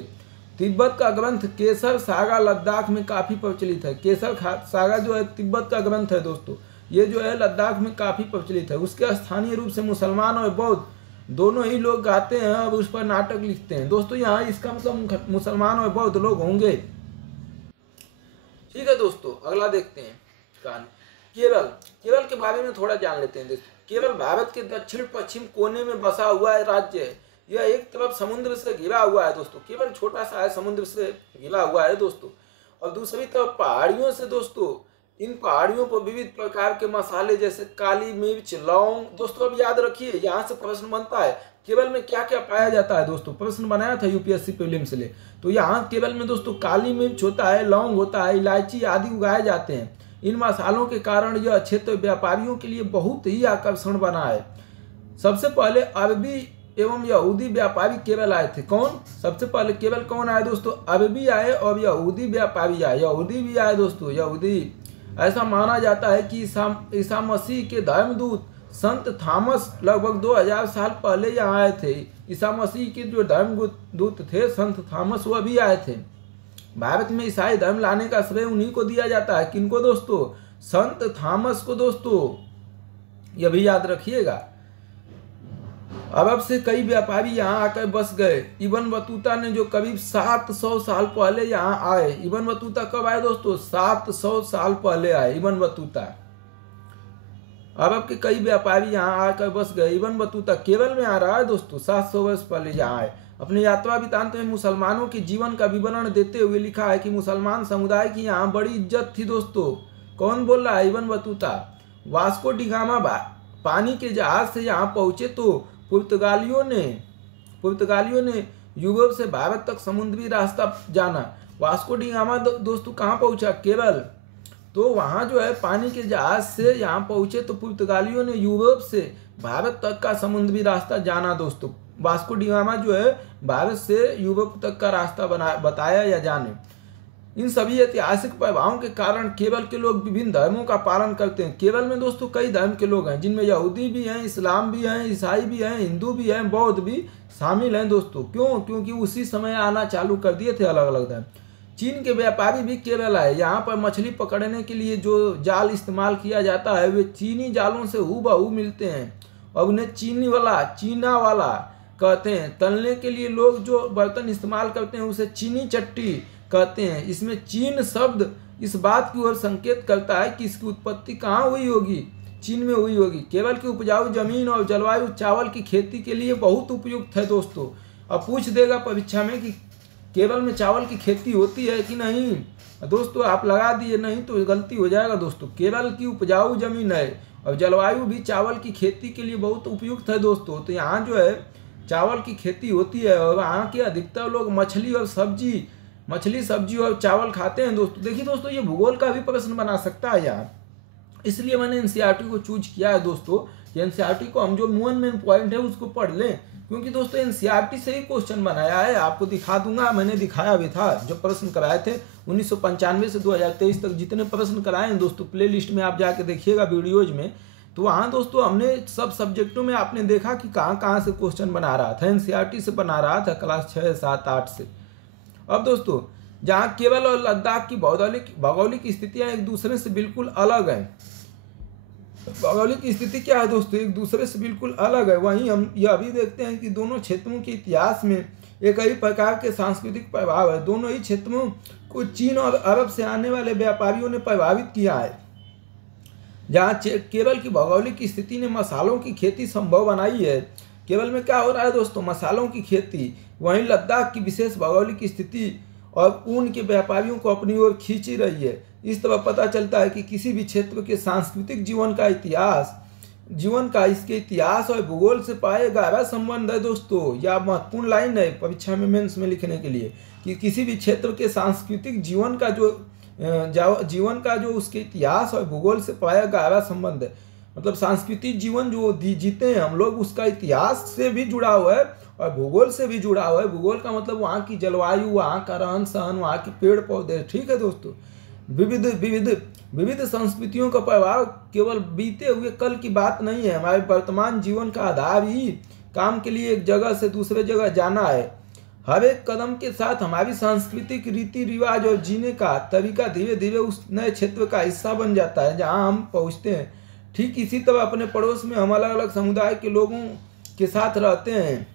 तिब्बत का ग्रंथ केसर सागा लद्दाख में काफ़ी प्रचलित है। केसर सागा जो है तिब्बत का ग्रंथ है दोस्तों। ये जो है लद्दाख में काफ़ी प्रचलित है। उसके स्थानीय रूप से मुसलमान और बौद्ध दोनों ही लोग गाते हैं और उस पर नाटक लिखते हैं दोस्तों। यहाँ इसका मतलब मुसलमान और बौद्ध लोग होंगे। ठीक है दोस्तों, अगला देखते हैं कहानी। केरल के बारे में थोड़ा जान लेते हैं दोस्तों। केरल भारत के दक्षिण पश्चिम कोने में बसा हुआ है राज्य है। यह एक तरफ समुद्र से घिरा हुआ है दोस्तों। केवल छोटा सा है, समुद्र से घिरा हुआ है दोस्तों। और दूसरी तरफ पहाड़ियों से दोस्तों। इन पहाड़ियों पर विविध प्रकार के मसाले जैसे काली मिर्च, लौंग। दोस्तों अब याद रखिए, यहाँ से प्रश्न बनता है केरल में क्या क्या पाया जाता है दोस्तों। प्रश्न बनाया था यूपीएससी प्रीलिम्स से ले। तो यहाँ केरल में दोस्तों काली मिर्च होता है, लौंग होता है, इलायची आदि उगाए जाते हैं। इन मसालों के कारण यह क्षेत्र व्यापारियों के लिए बहुत ही आकर्षण बना है। सबसे पहले अरबी एवं यहूदी व्यापारी केरल आए थे। कौन? सबसे पहले केरल कौन आए दोस्तों? अरबी आए और यहूदी व्यापारी आए। यहूदी भी आए दोस्तों, यहूदी। ऐसा माना जाता है कि ईसा मसीह के धर्मदूत संत थॉमस लगभग 2000 साल पहले यहाँ आए थे। ईसा मसीह के जो धर्मदूत थे संत थॉमस, वह भी आए थे। भारत में ईसाई धर्म लाने का श्रेय उन्हीं को दिया जाता है। किनको दोस्तों? संत थॉमस को दोस्तों, यह भी याद रखिएगा। अरब से कई व्यापारी यहाँ आकर बस गए। इब्न बतूता ने जो करीब 700 साल पहले यहाँ आए। इब्न बतूता कब आए दोस्तों? 700 साल पहले आए इब्न बतूता। अरब के कई व्यापारी यहाँ आकर बस गए। इब्न बतूता केरल में आ रहा है दोस्तों, 700 वर्ष पहले यहाँ आए। अपने यात्रा वृत्तांत में मुसलमानों के जीवन का विवरण देते हुए लिखा है कि मुसलमान समुदाय की यहाँ बड़ी इज्जत थी दोस्तों। कौन बोल रहा है? Ibn Battuta. Vasco D gamma पानी के जहाज से यहाँ पहुंचे तो पुर्तगालियों ने यूरोप से भारत तक समुद्री रास्ता जाना। वास्को डी गामा दोस्तों कहाँ पहुंचा? केरल। तो वहाँ जो है पानी के जहाज से यहाँ पहुंचे तो पुर्तगालियों ने यूरोप से भारत तक का समुद्री रास्ता जाना दोस्तों। वास्को डी गामा जो है भारत से यूरोप तक का रास्ता बताया या जाने। इन सभी ऐतिहासिक प्रभावों के कारण केरल के लोग विभिन्न धर्मों का पालन करते हैं। केरल में दोस्तों कई धर्म के लोग हैं, जिनमें यहूदी भी हैं, इस्लाम भी हैं, ईसाई भी हैं, हिंदू भी हैं, बौद्ध भी शामिल हैं दोस्तों। क्यों? क्योंकि उसी समय आना चालू कर दिए थे अलग अलग धर्म। चीन के व्यापारी भी केरल आए। यहाँ पर मछली पकड़ने के लिए जो जाल इस्तेमाल किया जाता है वे चीनी जालों से हूबहू मिलते हैं और उन्हें चीना वाला कहते हैं। तलने के लिए लोग जो बर्तन इस्तेमाल करते हैं उसे चीनी चट्टी कहते हैं। इसमें चीन शब्द इस बात की ओर संकेत करता है कि इसकी उत्पत्ति कहाँ हुई होगी? चीन में हुई होगी। केरल की उपजाऊ जमीन और जलवायु चावल की खेती के लिए बहुत उपयुक्त है दोस्तों। अब पूछ देगा परीक्षा में कि केरल में चावल की खेती होती है कि नहीं। दोस्तों आप लगा दिए नहीं तो गलती हो जाएगा दोस्तों। केरल की उपजाऊ जमीन है और जलवायु भी चावल की खेती के लिए बहुत उपयुक्त है दोस्तों। तो यहाँ जो है चावल की खेती होती है और यहाँ के अधिकतर लोग मछली सब्जी और चावल खाते हैं दोस्तों। देखिए दोस्तों, ये भूगोल का भी प्रश्न बना सकता है यार, इसलिए मैंने एनसीईआरटी को चूज किया है दोस्तों। एनसीईआरटी को हम जो मेन पॉइंट है उसको पढ़ लें, क्योंकि दोस्तों एनसीईआरटी से ही क्वेश्चन बनाया है। आपको दिखा दूंगा, मैंने दिखाया भी था जो प्रश्न कराए थे 1995 से 2023 तक जितने प्रश्न कराए हैं दोस्तों, प्ले लिस्ट में आप जाके देखिएगा वीडियोज में। तो वहाँ दोस्तों हमने सब सब्जेक्टों में आपने देखा कि कहाँ कहाँ से क्वेश्चन बना रहा था। एनसीईआरटी से बना रहा था क्लास 6, 7, 8 से। अब दोस्तों जहाँ केरल और लद्दाख की भौगोलिक स्थितियाँ एक दूसरे से बिल्कुल अलग हैं। भौगोलिक स्थिति क्या है दोस्तों, एक दूसरे से बिल्कुल अलग है। वहीं हम यह भी देखते हैं कि दोनों क्षेत्रों के इतिहास में एक ही प्रकार के सांस्कृतिक प्रभाव है। दोनों ही क्षेत्रों को चीन और अरब से आने वाले व्यापारियों ने प्रभावित किया है। जहाँ केरल की भौगोलिक स्थिति ने मसालों की खेती संभव बनाई है। केरल में क्या हो रहा है दोस्तों, मसालों की खेती। वहीं लद्दाख की विशेष भौगोलिक स्थिति और ऊन के व्यापारियों को अपनी ओर खींची रही है। इस तरह पता चलता है कि किसी भी क्षेत्र के सांस्कृतिक जीवन का इसके इतिहास और भूगोल से पाए गहरा संबंध है दोस्तों। यह महत्वपूर्ण लाइन है परीक्षा में, मेंस में लिखने के लिए, कि किसी भी क्षेत्र के सांस्कृतिक जीवन का जो उसके इतिहास और भूगोल से पाया गहरा संबंध है। मतलब सांस्कृतिक जीवन जो जीते हैं हम लोग, उसका इतिहास से भी जुड़ा हुआ है और भूगोल से भी जुड़ा हुआ है। भूगोल का मतलब वहाँ की जलवायु, वहाँ का रहन सहन, वहाँ के पेड़ पौधे। ठीक है दोस्तों, विविध संस्कृतियों का प्रभाव केवल बीते हुए कल की बात नहीं है। हमारे वर्तमान जीवन का आधार ही काम के लिए एक जगह से दूसरे जगह जाना है। हर एक कदम के साथ हमारी सांस्कृतिक रीति रिवाज और जीने का तरीका धीरे धीरे उस नए क्षेत्र का हिस्सा बन जाता है जहाँ हम पहुँचते हैं। ठीक इसी तरह अपने पड़ोस में हम अलग अलग समुदाय के लोगों के साथ रहते हैं।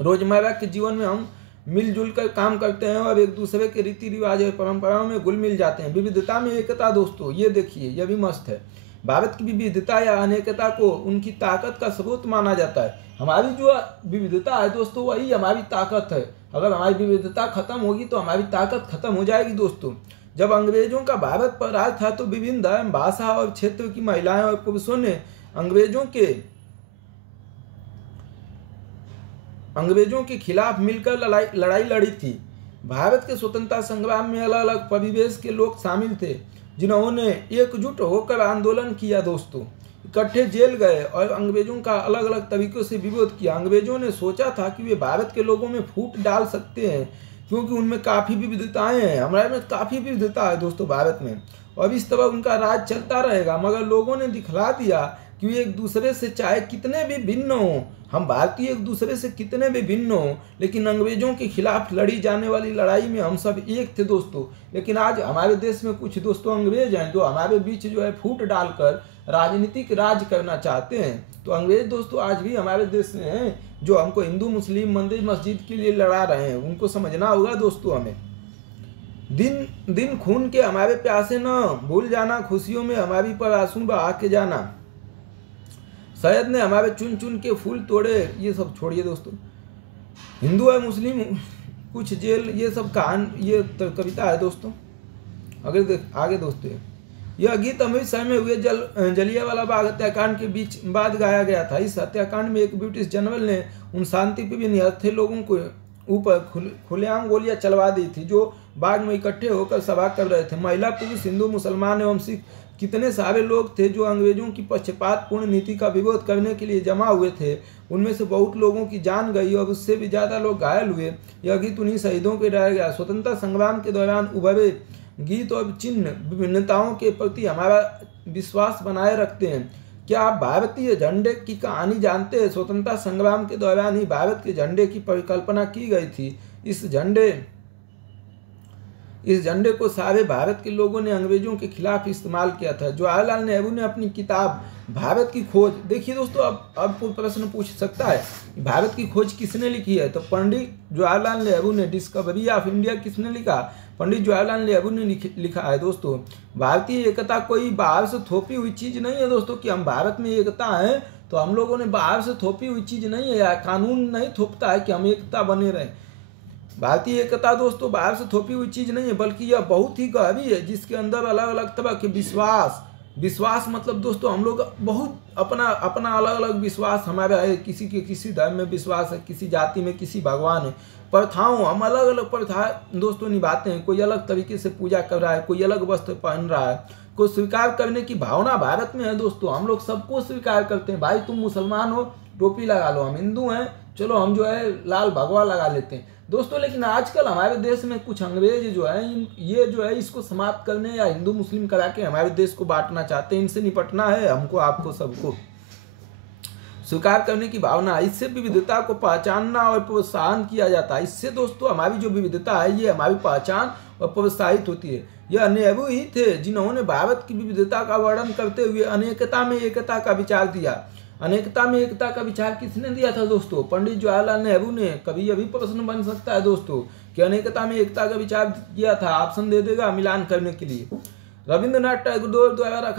रोजमर्रा के जीवन में हम मिलजुल कर काम करते हैं और एक दूसरे के रीति रिवाज और परंपराओं में घुल मिल जाते हैं। विविधता में एकता दोस्तों, ये देखिए, यह भी मस्त है। भारत की विविधता या अनेकता को उनकी ताकत का स्रोत माना जाता है। हमारी जो विविधता है दोस्तों, वही हमारी ताकत है। अगर हमारी विविधता खत्म होगी तो हमारी ताकत खत्म हो जाएगी दोस्तों। जब अंग्रेजों का भारत पर राज था तो विभिन्न धर्म, भाषा और क्षेत्र की महिलाएं और पुरुषों ने अंग्रेजों के खिलाफ मिलकर लड़ाई लड़ी थी। भारत के स्वतंत्रता संग्राम में अलग अलग परिवेश के लोग शामिल थे जिन्होंने एकजुट होकर आंदोलन किया दोस्तों। इकट्ठे जेल गए और अंग्रेजों का अलग अलग तरीकों से विरोध किया। अंग्रेजों ने सोचा था कि वे भारत के लोगों में फूट डाल सकते हैं क्योंकि उनमें काफ़ी विविधताएं हैं। हमारे में काफ़ी विविधता है दोस्तों भारत में, और इस तरह उनका राज चलता रहेगा। मगर लोगों ने दिखला दिया कि वे एक दूसरे से चाहे कितने भी भिन्न हों, हम भारतीय एक दूसरे से कितने भी भिन्न हों, लेकिन अंग्रेजों के खिलाफ लड़ी जाने वाली लड़ाई में हम सब एक थे दोस्तों। लेकिन आज हमारे देश में कुछ दोस्तों अंग्रेज हैं जो हमारे बीच जो है फूट डालकर राजनीतिक राज करना चाहते हैं। तो अंग्रेज दोस्तों आज भी हमारे देश में हैं जो हमको हिंदू मुस्लिम मंदिर मस्जिद के लिए लड़ा रहे हैं। उनको समझना होगा दोस्तों हमें। दिन दिन खून के हमारे प्यासे न भूल जाना, खुशियों में हमारी पर आंसू बहा के जाना। सैयद ने हमारे चुन चुन के फूल तोड़े, ये सब छोड़िए दोस्तों। हिंदू और मुस्लिम कुछ जेल, ये सब ये कविता है दोस्तों। आगे दोस्तों, यह गीत अमृतसर में हुए जलियांवाला बाग हत्याकांड के बाद गाया गया था। इस हत्याकांड में एक ब्रिटिश जनरल ने उन शांतिप्रिय निहत्थे लोगों को ऊपर खुलेआम गोलियां चलवा दी थी जो बाग में इकट्ठे होकर सभा कर रहे थे। महिला, पुरुष, हिंदू, मुसलमान एवं सिख, कितने सारे लोग थे जो अंग्रेजों की पक्षपातपूर्ण नीति का विरोध करने के लिए जमा हुए थे। उनमें से बहुत लोगों की जान गई और उससे भी ज़्यादा लोग घायल हुए। यह गीत उन्हीं शहीदों के गाया गया। स्वतंत्रता संग्राम के दौरान उभरे गीत और चिन्ह विभिन्नताओं के प्रति हमारा विश्वास बनाए रखते हैं। क्या आप भारतीय झंडे की कहानी जानते हैं? स्वतंत्रता संग्राम के दौरान ही भारत के झंडे की परिकल्पना की गई थी। इस झंडे को सारे भारत के लोगों ने अंग्रेजों के खिलाफ इस्तेमाल किया था। जवाहरलाल नेहरू ने अपनी किताब भारत की खोज, देखिए दोस्तों, अब कोई प्रश्न पूछ सकता है भारत की खोज किसने लिखी है? तो पंडित जवाहरलाल नेहरू ने। डिस्कवरी ऑफ इंडिया किसने लिखा? पंडित जवाहरलाल नेहरू ने लिखा है दोस्तों। भारतीय एकता कोई बाहर से थोपी हुई चीज नहीं है दोस्तों कि हम भारत में एकता है तो हम लोगों ने बाहर से थोपी हुई चीज नहीं है। कानून नहीं थोपता है कि हम एकता बने रहें। भारतीय एकता दोस्तों बाहर से थोपी हुई चीज नहीं है, बल्कि यह बहुत ही गहरी है जिसके अंदर अलग अलग तरह के विश्वास मतलब दोस्तों हम लोग बहुत अपना अलग अलग विश्वास हमारा है। किसी के किसी धर्म में विश्वास है, किसी जाति में किसी भगवान है। प्रथाओं हम अलग अलग प्रथा दोस्तों निभाते हैं। कोई अलग तरीके से पूजा कर रहा है, कोई अलग वस्त्र पहन रहा है, कोई स्वीकार करने की भावना भारत में है दोस्तों। हम लोग सबको स्वीकार करते हैं। भाई तुम मुसलमान हो टोपी लगा लो, हम हिंदू हैं, चलो हम जो है लाल भगवा लगा लेते हैं दोस्तों। लेकिन आजकल हमारे देश में कुछ अंग्रेज जो है ये जो है इसको समाप्त करने या हिंदू मुस्लिम करा के हमारे देश को बांटना चाहते हैं। इनसे निपटना है हमको, आपको, सबको। स्वीकार करने की भावना, इससे विविधता को पहचानना और प्रोत्साहन किया जाता है। इससे दोस्तों हमारी जो विविधता है ये हमारी पहचान और प्रोत्साहित होती है। यह नेहरू ही थे जिन्होंने भारत की विविधता का वर्णन करते हुए अनेकता में एकता का विचार दिया। अनेकता में एकता का विचार किसने दिया था दोस्तों? पंडित जवाहरलाल नेहरू ने। कभी अभी प्रश्न बन सकता है दोस्तों कि अनेकता में एकता का विचार किया था, ऑप्शन दे देगा मिलान करने के लिए। रविंद्रनाथ टैगोर द्वारा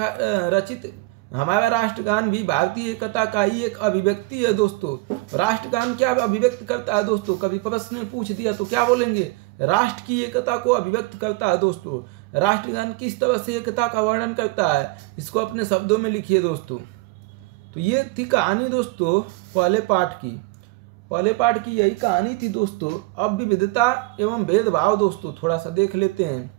रचित हमारा राष्ट्रगान भी भारतीय एकता का ही एक अभिव्यक्ति है दोस्तों। राष्ट्रगान क्या अभिव्यक्त करता है दोस्तों? कभी प्रश्न पूछ दिया तो क्या बोलेंगे? राष्ट्र की एकता को अभिव्यक्त करता है दोस्तों। राष्ट्रगान किस तरह से एकता का वर्णन करता है, इसको अपने शब्दों में लिखिए दोस्तों। तो ये थी कहानी दोस्तों पहले पाठ की। पहले पाठ की यही कहानी थी दोस्तों। अब विविधता एवं भेदभाव दोस्तों थोड़ा सा देख लेते हैं।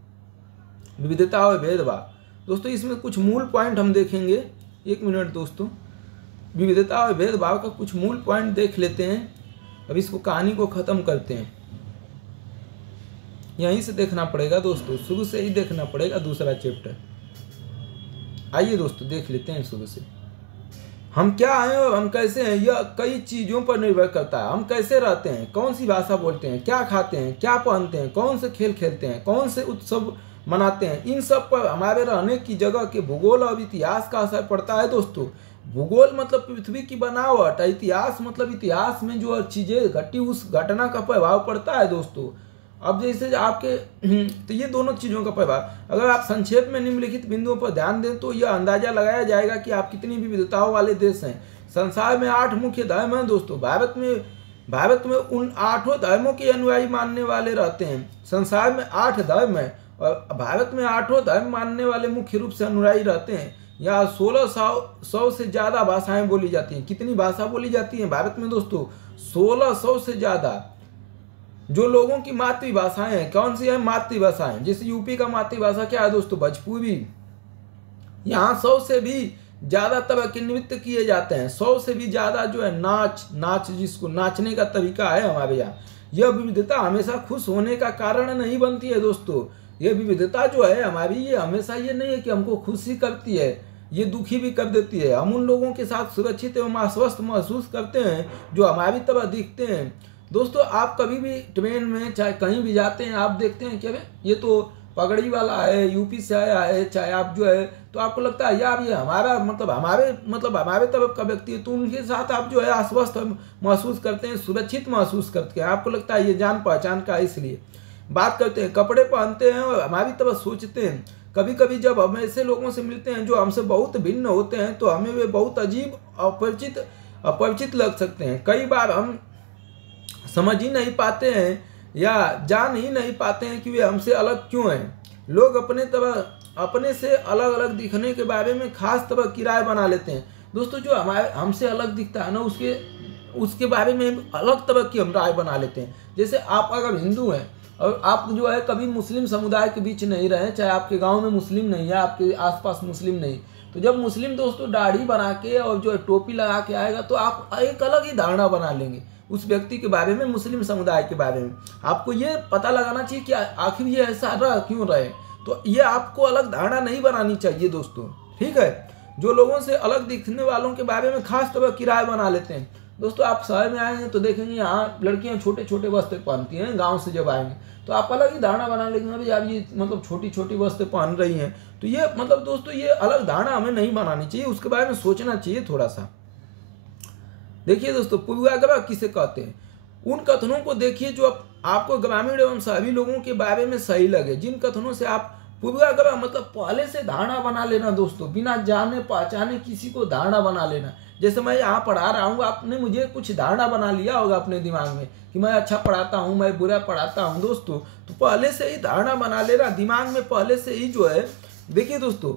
विविधता और भेदभाव दोस्तों, इसमें कुछ मूल पॉइंट हम देखेंगे। एक मिनट दोस्तों, विविधता और भेदभाव का कुछ मूल पॉइंट देख लेते हैं। अब इसको कहानी को खत्म करते हैं। यहीं से देखना पड़ेगा दोस्तों, शुरू से ही देखना पड़ेगा दूसरा चैप्टर। आइए दोस्तों देख लेते हैं शुरू से। हम क्या हैं और हम कैसे हैं यह कई चीज़ों पर निर्भर करता है। हम कैसे रहते हैं, कौन सी भाषा बोलते हैं, क्या खाते हैं, क्या पहनते हैं, कौन से खेल खेलते हैं, कौन से उत्सव मनाते हैं, इन सब पर हमारे रहने की जगह के भूगोल और इतिहास का असर पड़ता है दोस्तों। भूगोल मतलब पृथ्वी की बनावट, इतिहास मतलब इतिहास में जो चीज़ें घटी उस घटना का प्रभाव पड़ता है दोस्तों। अब जैसे आपके तो ये दोनों चीज़ों का प्रभाव, अगर आप संक्षेप में निम्नलिखित बिंदुओं पर ध्यान दें तो यह अंदाजा लगाया जाएगा कि आप कितनी विविधताओं वाले देश हैं। संसार में 8 मुख्य धर्म हैं दोस्तों। भारत में उन 8 धर्मों के अनुयायी मानने वाले रहते हैं। संसार में 8 धर्म है और भारत में 8 धर्म मानने वाले मुख्य रूप से अनुयायी रहते हैं। यहाँ 1600 से ज़्यादा भाषाएं बोली जाती हैं। कितनी भाषा बोली जाती है भारत में दोस्तों? 1600 से ज़्यादा। जो लोगों की मातृभाषाएं हैं, कौन सी है मातृभाषाएं? जैसे यूपी का मातृभाषा क्या है दोस्तों? भोजपुरी। यहाँ 100 से भी ज़्यादा तरह के नृत्य किए जाते हैं। 100 से भी ज़्यादा जो है नाच जिसको नाचने का तरीका है हमारे यहाँ। यह विविधता हमेशा खुश होने का कारण नहीं बनती है दोस्तों। यह विविधता जो है हमारी, ये हमेशा ये नहीं है कि हमको खुशी करती है, ये दुखी भी कर देती है। हम उन लोगों के साथ सुरक्षित एवं आश्वस्त महसूस करते हैं जो हमारी तरह दिखते हैं दोस्तों। आप कभी भी ट्रेन में चाहे कहीं भी जाते हैं, आप देखते हैं कि ये तो पगड़ी वाला है, यूपी से आया है, चाहे आप जो है, तो आपको लगता है यार ये हमारे तरफ का व्यक्ति है, तो उनके साथ आप जो है आश्वस्त महसूस करते हैं, सुरक्षित महसूस करते हैं। आपको लगता है ये जान पहचान का, इसलिए बात करते हैं, कपड़े पहनते हैं और हमारी तरफ सोचते हैं। कभी कभी जब हम ऐसे लोगों से मिलते हैं जो हमसे बहुत भिन्न होते हैं तो हमें वे बहुत अजीब अपरिचित लग सकते हैं। कई बार हम समझ ही नहीं पाते हैं या जान ही नहीं पाते हैं कि वे हमसे अलग क्यों हैं। लोग अपने से अलग अलग दिखने के बारे में खास तरह की राय बना लेते हैं दोस्तों। जो हमसे अलग दिखता है ना, उसके बारे में अलग तरह की हम राय बना लेते हैं। जैसे आप अगर हिंदू हैं और आप जो है कभी मुस्लिम समुदाय के बीच नहीं रहे, चाहे आपके गांव में मुस्लिम नहीं है, आपके आसपास मुस्लिम नहीं, तो जब मुस्लिम दोस्तों दाढ़ी बना के और जो है टोपी लगा के आएगा तो आप एक अलग ही धारणा बना लेंगे उस व्यक्ति के बारे में, मुस्लिम समुदाय के बारे में। आपको ये पता लगाना चाहिए कि आखिर ये ऐसा क्यों रहे। तो ये आपको अलग धारणा नहीं बनानी चाहिए दोस्तों, ठीक है। जो लोगों से अलग दिखने वालों के बारे में खास तरह की राय बना लेते हैं दोस्तों। आप शहर में आएंगे तो देखेंगे यहाँ लड़कियाँ छोटे छोटे वस्त्र पहनती हैं। गाँव से जब आएंगे तो आप अलग ही धारणा बना लेंगे, अभी आप ये मतलब छोटी छोटी वस्त्र पहन रही हैं। तो ये मतलब दोस्तों ये अलग धारणा हमें नहीं बनानी चाहिए, उसके बारे में सोचना चाहिए थोड़ा सा। देखिए दोस्तों, पूर्वाग्रह किसे कहते हैं? उन कथनों को देखिए जो आपको ग्रामीण एवं शहरी लोगों के बारे में सही लगे। जिन कथनों से आप पूर्वाग्रह मतलब पहले से धारणा बना लेना दोस्तों, बिना जाने पहचाने किसी को धारणा बना लेना। जैसे मैं यहाँ पढ़ा रहा हूँ, आपने मुझे कुछ धारणा बना लिया होगा अपने दिमाग में कि मैं अच्छा पढ़ाता हूँ, मैं बुरा पढ़ाता हूँ दोस्तों। तो पहले से ही धारणा बना लेना दिमाग में, पहले से ही जो है। देखिए दोस्तों,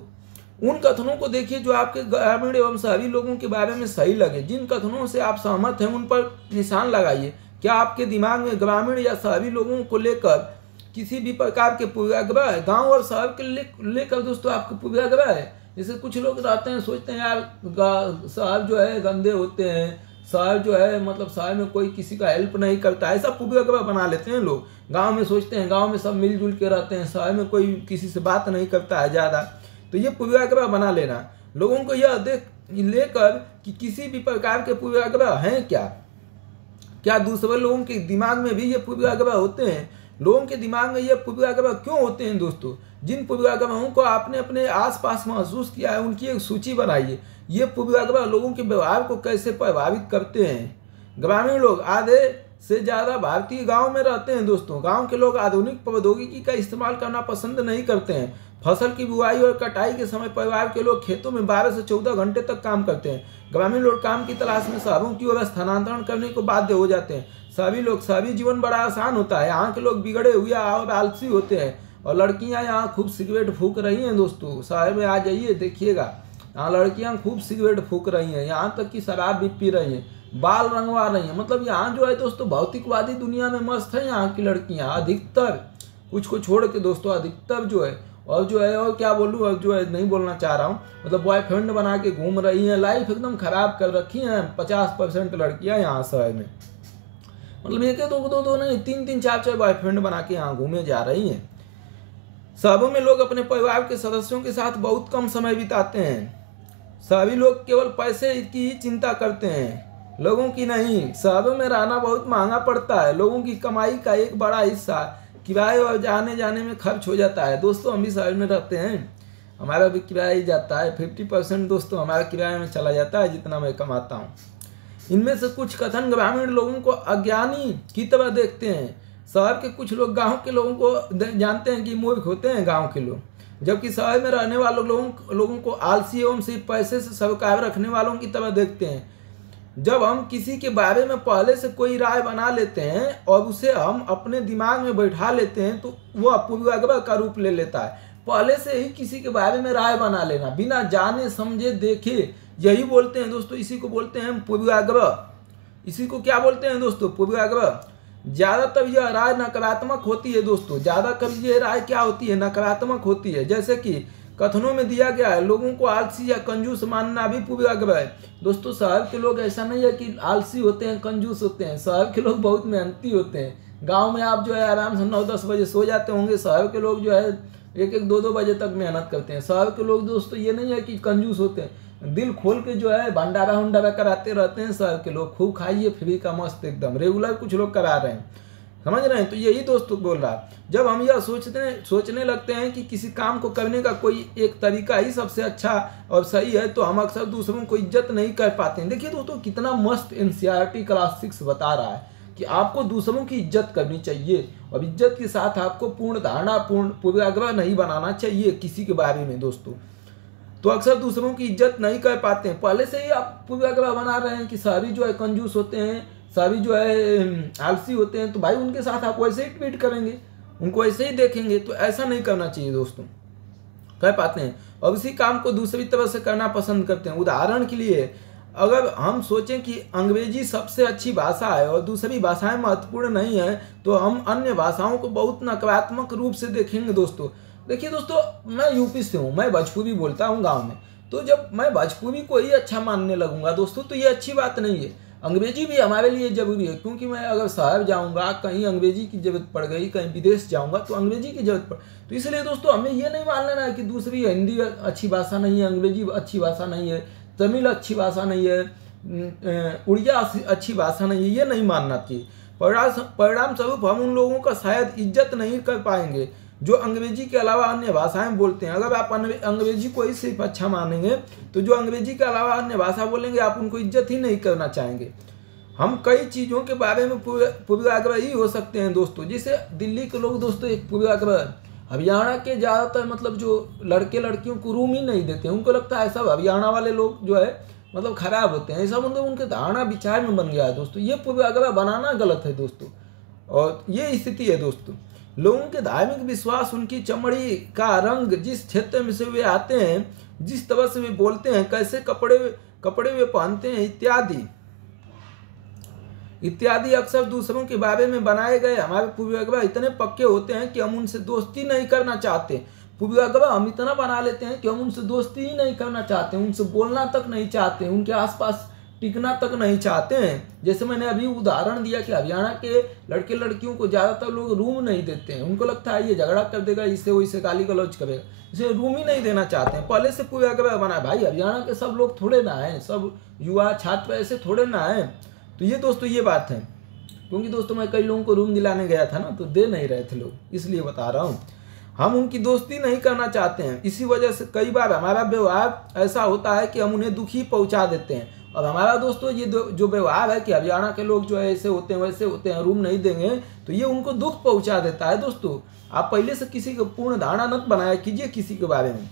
उन कथनों को देखिए जो आपके ग्रामीण एवं शहरी लोगों के बारे में सही लगे। जिन कथनों से आप सहमत हैं उन पर निशान लगाइए। क्या आपके दिमाग में ग्रामीण या शहरी लोगों को लेकर किसी भी प्रकार के पूर्वाग्रह है? गांव और शहर के लेकर दोस्तों आपके पूर्वाग्रह है? जैसे कुछ लोग रहते हैं, सोचते हैं यार शहर जो है गंदे होते हैं, शहर जो है मतलब शहर में कोई किसी का हेल्प नहीं करता, ऐसा पूर्वाग्रह बना लेते हैं लोग। गांव में सोचते हैं गांव में सब मिलजुल के रहते हैं, शहर में कोई किसी से बात नहीं करता है ज़्यादा। तो ये पूर्वाग्रह बना लेना, लोगों को यह देख लेकर कि किसी भी प्रकार के पूर्वाग्रह हैं क्या दूसरे लोगों के दिमाग में भी ये पूर्वाग्रह होते हैं। लोगों के दिमाग में ये पूर्वाग्रह क्यों होते हैं दोस्तों? जिन पूर्वाग्रहों को आपने अपने आसपास महसूस किया है उनकी एक सूची बनाइए। ये पूर्वाग्रह लोगों के व्यवहार को कैसे प्रभावित करते हैं। ग्रामीण लोग आधे से ज़्यादा भारतीय गांव में रहते हैं दोस्तों। गांव के लोग आधुनिक प्रौद्योगिकी का इस्तेमाल करना पसंद नहीं करते हैं। फसल की बुआई और कटाई के समय परिवार के लोग खेतों में 12 से 14 घंटे तक काम करते हैं। ग्रामीण लोग काम की तलाश में शहरों की ओर स्थानांतरण करने को बाध्य हो जाते हैं। सभी जीवन बड़ा आसान होता है। यहाँ के लोग बिगड़े हुए और आलसी होते हैं। और लड़कियाँ यहाँ खूब सिगरेट फूंक रही हैं दोस्तों। शहर में आ जाइए देखिएगा, यहाँ लड़कियाँ खूब सिगरेट फूंक रही हैं, यहाँ तक कि शराब भी पी रही हैं, बाल रंगवा रही हैं। मतलब यहाँ जो है दोस्तों भौतिकवादी दुनिया में मस्त है यहाँ की लड़कियाँ अधिकतर, कुछ को छोड़ के दोस्तों अधिकतर जो है। और क्या बोलूँ, और जो है नहीं बोलना चाह रहा हूँ, मतलब बॉयफ्रेंड बना के घूम रही हैं, लाइफ एकदम खराब कर रखी हैं 50% लड़कियाँ यहाँ शहर में। मतलब एक दो नहीं 3 4 बॉयफ्रेंड बना के यहाँ घूमे जा रही हैं। शहरों में लोग अपने परिवार के सदस्यों के साथ बहुत कम समय बिताते हैं। सभी लोग केवल पैसे की ही चिंता करते हैं, लोगों की नहीं। शहरों में रहना बहुत महंगा पड़ता है। लोगों की कमाई का एक बड़ा हिस्सा किराए और आने जाने में खर्च हो जाता है। दोस्तों हम भी शहर में रहते हैं, हमारा भी किराया ही जाता है। 50% दोस्तों हमारा किराए में चला जाता है जितना मैं कमाता हूँ। इनमें से कुछ कथन ग्रामीण लोगों को अज्ञानी की तरह देखते हैं। शहर के कुछ लोग गांव के लोगों को जानते हैं कि मूर्ख होते हैं गांव के लोग, जबकि शहर में रहने वाले लोगों को आलसी एवं सिर्फ पैसे से सरोकार रखने वालों की तरह देखते हैं। जब हम किसी के बारे में पहले से कोई राय बना लेते हैं और उसे हम अपने दिमाग में बैठा लेते हैं तो वह पूर्वाग्रह का रूप ले लेता है। पहले से ही किसी के बारे में राय बना लेना, बिना जाने समझे देखे, यही बोलते हैं दोस्तों, इसी को बोलते हैं पूर्वाग्रह। इसी को क्या बोलते हैं दोस्तों? पूर्वाग्रह। ज़्यादातर यह राय नकारात्मक होती है दोस्तों। ज़्यादातर ये राय क्या होती है? नकारात्मक होती है। जैसे कि कथनों में दिया गया है, लोगों को आलसी या कंजूस मानना भी पूर्वाग्रह है। दोस्तों शहर के लोग ऐसा नहीं है कि आलसी होते हैं, कंजूस होते हैं। शहर के लोग बहुत मेहनती होते हैं। गांव में आप जो है आराम से 9-10 बजे सो जाते होंगे, शहर के लोग जो है 1-1, 2-2 बजे तक मेहनत करते हैं। शहर के लोग दोस्तों ये नहीं है कि कंजूस होते हैं, दिल खोल के जो है भंडारा कराते रहते हैं। शहर के लोग खूब खाइए फ्री का मस्त एकदम रेगुलर कुछ लोग करा रहे हैं, समझ रहे हैं? तो यही दोस्तों बोल रहा है। जब हम यह सोचने लगते हैं कि किसी काम को करने का कोई एक तरीका ही सबसे अच्छा और सही है, तो हम अक्सर दूसरों को इज्जत नहीं कर पाते हैं। देखिए दोस्तों कितना मस्त NCERT क्लास 6 बता रहा है कि आपको दूसरों की इज्जत करनी चाहिए और इज्जत के साथ आपको पूर्ण धारणा, पूर्ण पूर्वाग्रह नहीं बनाना चाहिए किसी के बारे में दोस्तों। तो अक्सर दूसरों की इज्जत नहीं कर पाते हैं, पहले से ही आप पूर्वाग्रह बना रहे हैं कि सभी जो है कंजूस होते हैं, सभी जो है आलसी होते हैं, तो भाई उनके साथ आप वैसे ही ट्वीट करेंगे, उनको ऐसे ही देखेंगे। तो ऐसा नहीं करना चाहिए दोस्तों, कह पाते हैं। और इसी काम को दूसरी तरह से करना पसंद करते हैं। उदाहरण के लिए अगर हम सोचें कि अंग्रेजी सबसे अच्छी भाषा है और दूसरी भाषाएं महत्वपूर्ण नहीं है, तो हम अन्य भाषाओं को बहुत नकारात्मक रूप से देखेंगे दोस्तों। देखिए दोस्तों मैं यूपी से हूँ, मैं भोजपुरी बोलता हूँ गाँव में, तो जब मैं भोजपुरी को ही अच्छा मानने लगूंगा दोस्तों तो ये अच्छी बात नहीं है। अंग्रेजी भी हमारे लिए जरूरी है, क्योंकि मैं अगर शहर जाऊंगा, कहीं अंग्रेजी की जरूरत पड़ गई, कहीं विदेश जाऊंगा तो अंग्रेजी की जरूरत पड़, तो इसलिए दोस्तों हमें ये नहीं मान लेना है कि दूसरी हिंदी अच्छी भाषा नहीं है, अंग्रेजी अच्छी भाषा नहीं है, तमिल अच्छी भाषा नहीं है, उड़िया अच्छी भाषा नहीं है, ये नहीं मानना चाहिए। परिणाम स्वरूप हम उन लोगों का शायद इज्जत नहीं कर पाएंगे जो अंग्रेजी के अलावा अन्य भाषाएं बोलते हैं। अगर आप अंग्रेजी को ही सिर्फ अच्छा मानेंगे तो जो अंग्रेजी के अलावा अन्य भाषा बोलेंगे आप उनको इज्जत ही नहीं करना चाहेंगे। हम कई चीज़ों के बारे में पूर्वाग्रही हो सकते हैं दोस्तों। जैसे दिल्ली के लोग दोस्तों एक पूर्वाग्रह, हरियाणा के ज़्यादातर मतलब जो लड़के लड़कियों को रूम ही नहीं देते, उनको लगता है सब हरियाणा वाले लोग जो है मतलब खराब होते हैं, ऐसा मतलब उनके धारणा विचार में बन गया है दोस्तों। ये पूर्वाग्रह बनाना गलत है दोस्तों, और ये स्थिति है दोस्तों। लोगों के धार्मिक विश्वास, उनकी चमड़ी का रंग, जिस क्षेत्र में से वे आते हैं, जिस तरह से वे बोलते हैं, कैसे कपड़े वे पहनते हैं इत्यादि अक्सर दूसरों के बारे में बनाए गए हमारे पूर्वाग्रह इतने पक्के होते हैं कि हम उनसे दोस्ती नहीं करना चाहते। पूर्वाग्रह हम इतना बना लेते हैं कि हम उनसे दोस्ती ही नहीं करना चाहते, उनसे बोलना तक नहीं चाहते, उनके आसपास टिकना तक नहीं चाहते हैं। जैसे मैंने अभी उदाहरण दिया कि हरियाणा के लड़के लड़कियों को ज़्यादातर लोग रूम नहीं देते हैं। उनको लगता है ये झगड़ा कर देगा, इससे वो इसे गाली गलौज करेगा, इसे रूम ही नहीं देना चाहते हैं। पहले से पूर्वाग्रह बना है। भाई हरियाणा के सब लोग थोड़े ना हैं, सब युवा छात्र ऐसे थोड़े ना हैं। तो ये दोस्तों ये बात है, क्योंकि दोस्तों मैं कई लोगों को रूम दिलाने गया था ना, तो दे नहीं रहे थे लोग, इसलिए बता रहा हूँ। हम उनकी दोस्ती नहीं करना चाहते हैं। इसी वजह से कई बार हमारा व्यवहार ऐसा होता है कि हम उन्हें दुखी पहुंचा देते हैं। और हमारा दोस्तों ये जो व्यवहार है कि हरियाणा के लोग जो है ऐसे होते हैं वैसे होते हैं, रूम नहीं देंगे, तो ये उनको दुख पहुंचा देता है। दोस्तों आप पहले से किसी को पूर्ण धारणा मत बनाया कीजिए किसी के बारे में।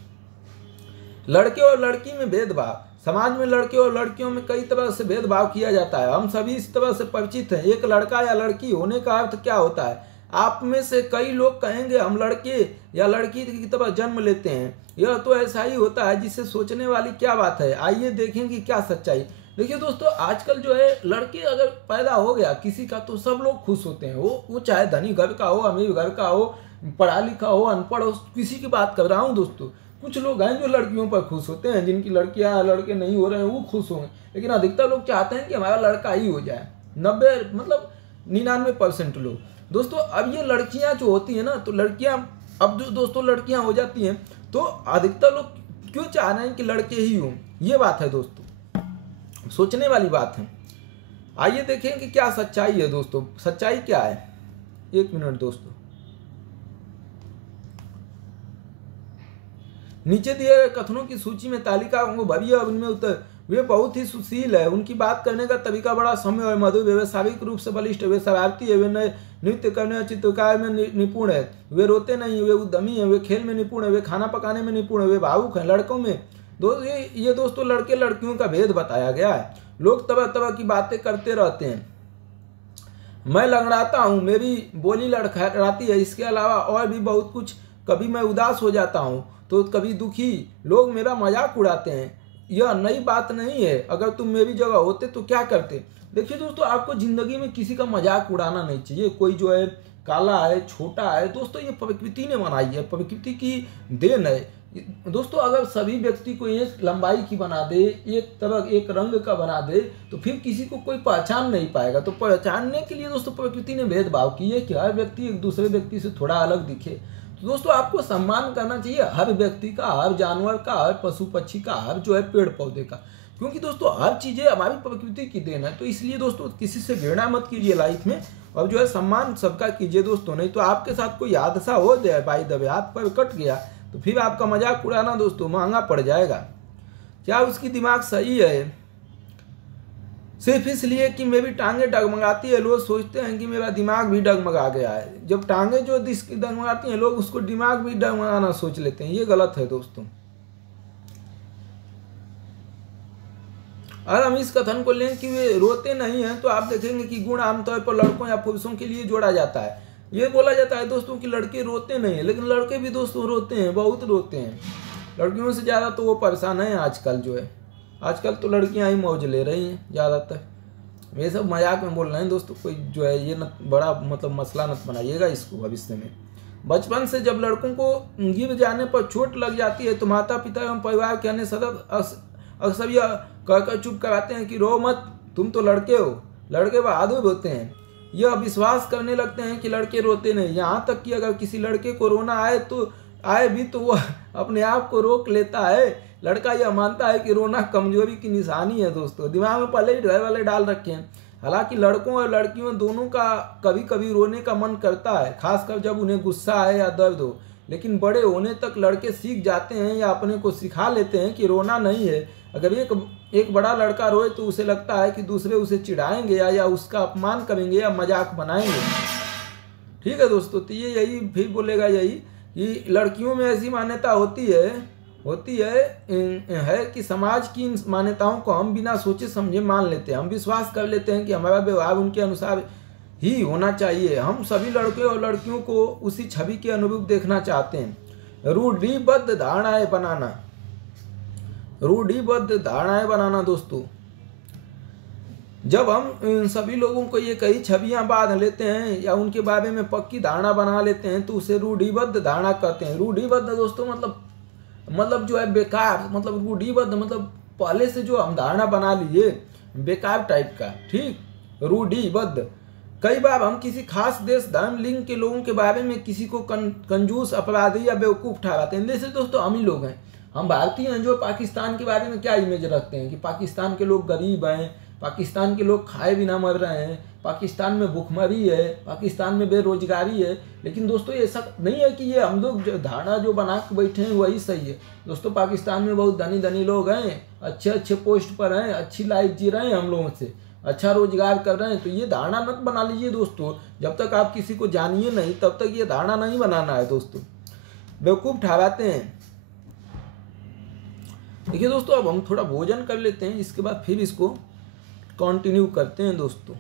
लड़के और लड़की में भेदभाव, समाज में लड़के और लड़कियों में कई तरह से भेदभाव किया जाता है। हम सभी इस तरह से परिचित हैं। एक लड़का या लड़की होने का अर्थ क्या होता है? आप में से कई लोग कहेंगे हम लड़के या लड़की की तरह जन्म लेते हैं। यह तो ऐसा ही होता है, जिससे सोचने वाली क्या बात है। आइए देखें कि क्या सच्चाई। देखिए दोस्तों, आजकल जो है लड़के अगर पैदा हो गया किसी का तो सब लोग खुश होते हैं। वो चाहे धनी घर का हो, अमीर घर का हो, पढ़ा लिखा हो, अनपढ़ हो, किसी की बात कर रहा हूँ दोस्तों। कुछ लोग हैं जो लड़कियों पर खुश होते हैं, जिनकी लड़कियां लड़के नहीं हो रहे हैं वो खुश होंगे, लेकिन अधिकतर लोग चाहते हैं कि हमारा लड़का ही हो जाए। 99% लोग। दोस्तों अब ये लड़कियां जो होती हैं ना, तो लड़कियां अब जो दोस्तों लड़कियां हो जाती हैं, तो अधिकतर लोग क्यों चाह रहे हैं कि लड़के ही हों? ये बात है दोस्तों, सोचने वाली बात है। आइए देखें कि क्या सच्चाई है दोस्तों। सच्चाई क्या है? एक मिनट दोस्तों, नीचे दिए गए कथनों की सूची में तालिका को भरिए और उनमें उत्तर। वे बहुत ही सुशील है, उनकी बात करने का तरीका बड़ा सौम्य और मधुर है, वे शारीरिक रूप से बलिष्ठ है, वे शरारती है, वे नए नृत्य करने और चित्रकार में निपुण है, वे रोते नहीं, वे उद्यमी है, वे खेल में निपुण है, वे खाना पकाने में निपुण है, वे भावुक है। लड़कों में ये दोस्तों लड़के लड़कियों का भेद बताया गया है। लोग तरह तरह की बातें करते रहते हैं। मैं लंगड़ाता हूँ, मेरी बोली लड़खड़ाती है, इसके अलावा और भी बहुत कुछ। कभी मैं उदास हो जाता हूँ तो कभी दुखी। लोग मेरा मजाक उड़ाते हैं। यह नई बात नहीं है, अगर तुम मेरी जगह होते तो क्या करते? देखिए दोस्तों, आपको जिंदगी में किसी का मजाक उड़ाना नहीं चाहिए। कोई जो है काला है, छोटा है, दोस्तों ये प्रकृति ने बनाई है, प्रकृति की देन है दोस्तों। अगर सभी व्यक्ति को एक लंबाई की बना दे, एक तरह एक रंग का बना दे, तो फिर किसी को कोई पहचान नहीं पाएगा। तो पहचानने के लिए दोस्तों प्रकृति ने भेदभाव किए कि हर व्यक्ति एक दूसरे व्यक्ति से थोड़ा अलग दिखे। तो दोस्तों आपको सम्मान करना चाहिए हर व्यक्ति का, हर जानवर का, हर पशु पक्षी का, हर जो है पेड़ पौधे का, क्योंकि दोस्तों हर चीजें हमारी प्रकृति की देन है। तो इसलिए दोस्तों किसी से घृणा मत कीजिए लाइफ में, और जो है सम्मान सबका कीजिए दोस्तों। नहीं तो आपके साथ कोई हादसा हो जाए, बाई द वे हाथ पर कट गया, तो फिर आपका मजाक उड़ाना दोस्तों महंगा पड़ जाएगा। क्या उसकी दिमाग सही है? सिर्फ इसलिए कि मेरी टांगे डगमगाती है, लोग सोचते हैं कि मेरा दिमाग भी डगमगा गया है। जब टांगे जो डगमगाती हैं, लोग उसको दिमाग भी डगमगाना सोच लेते हैं। ये गलत है दोस्तों। अगर हम इस कथन को लें कि वे रोते नहीं हैं, तो आप देखेंगे कि गुण आमतौर पर लड़कों या पुरुषों के लिए जोड़ा जाता है। ये बोला जाता है दोस्तों कि लड़के रोते नहीं है, लेकिन लड़के भी दोस्तों रोते हैं, बहुत रोते हैं। लड़कियों से ज़्यादा तो वो परेशान है आजकल जो है। आजकल तो लड़कियां ही मौज ले रही हैं ज़्यादातर। ये सब मजाक में बोल रहे हैं दोस्तों, कोई जो है ये न बड़ा मतलब मसला मत बनाइएगा इसको भविष्य में। बचपन से जब लड़कों को गिर जाने पर चोट लग जाती है, तो माता पिता एवं परिवार के अन्य सदस्य अक्सर यह कहकर चुप कराते हैं कि रो मत, तुम तो लड़के हो, लड़के बहादुर होते हैं। यह विश्वास करने लगते हैं कि लड़के रोते नहीं। यहाँ तक कि अगर किसी लड़के को रोना आए भी तो वह अपने आप को रोक लेता है। लड़का यह मानता है कि रोना कमजोरी की निशानी है दोस्तों। दिमाग में पहले ही ड्राइव वाले डाल रखे हैं। हालांकि लड़कों और लड़कियों दोनों का कभी कभी रोने का मन करता है, खासकर जब उन्हें गुस्सा आए या दर्द हो। लेकिन बड़े होने तक लड़के सीख जाते हैं या अपने को सिखा लेते हैं कि रोना नहीं है। अगर एक बड़ा लड़का रोए तो उसे लगता है कि दूसरे उसे चिढ़ाएंगे या उसका अपमान करेंगे या मजाक बनाएंगे। ठीक है दोस्तों, तो ये यही फिर बोलेगा यही कि लड़कियों में ऐसी मान्यता होती है कि समाज की इन मान्यताओं को हम बिना सोचे समझे मान लेते हैं। हम विश्वास कर लेते हैं कि हमारा व्यवहार उनके अनुसार ही होना चाहिए। हम सभी लड़के और लड़कियों को उसी छवि के अनुरूप देखना चाहते हैं। रूढ़िबद्ध धारणाएं बनाना दोस्तों। जब हम सभी लोगों को ये कई छवियां बांध लेते हैं या उनके बारे में पक्की धारणा बना लेते हैं, तो उसे रूढ़िबद्ध धारणा कहते हैं। रूढ़िबद्ध दोस्तों मतलब जो है बेकार, मतलब रूढ़िबद्ध मतलब पहले से जो हम धारणा बना लिए बेकार टाइप का, ठीक, रूढ़िबद्ध। कई बार हम किसी खास देश, धर्म, लिंग के लोगों के बारे में किसी को कंजूस, अपराधी या बेवकूफ़ ठहराते हैं। जैसे दोस्तों हम ही लोग हैं, हम भारतीय हैं जो पाकिस्तान के बारे में क्या इमेज रखते हैं कि पाकिस्तान के लोग गरीब हैं, पाकिस्तान के लोग खाए बिना मर रहे हैं, पाकिस्तान में भुखमरी है, पाकिस्तान में बेरोजगारी है। लेकिन दोस्तों ये ऐसा नहीं है कि ये हम लोग जो धारणा जो बना के बैठे हैं वही सही है। दोस्तों पाकिस्तान में बहुत धनी धनी लोग हैं, अच्छे अच्छे पोस्ट पर हैं, अच्छी लाइफ जी रहे हैं, हम लोगों से अच्छा रोजगार कर रहे हैं। तो ये धारणा मत बना लीजिए दोस्तों, जब तक आप किसी को जानिए नहीं तब तक ये धारणा नहीं बनाना है दोस्तों, बेवकूफ़ ठहराते हैं। देखिए दोस्तों अब हम थोड़ा भोजन कर लेते हैं, इसके बाद फिर इसको कंटिन्यू करते हैं दोस्तों।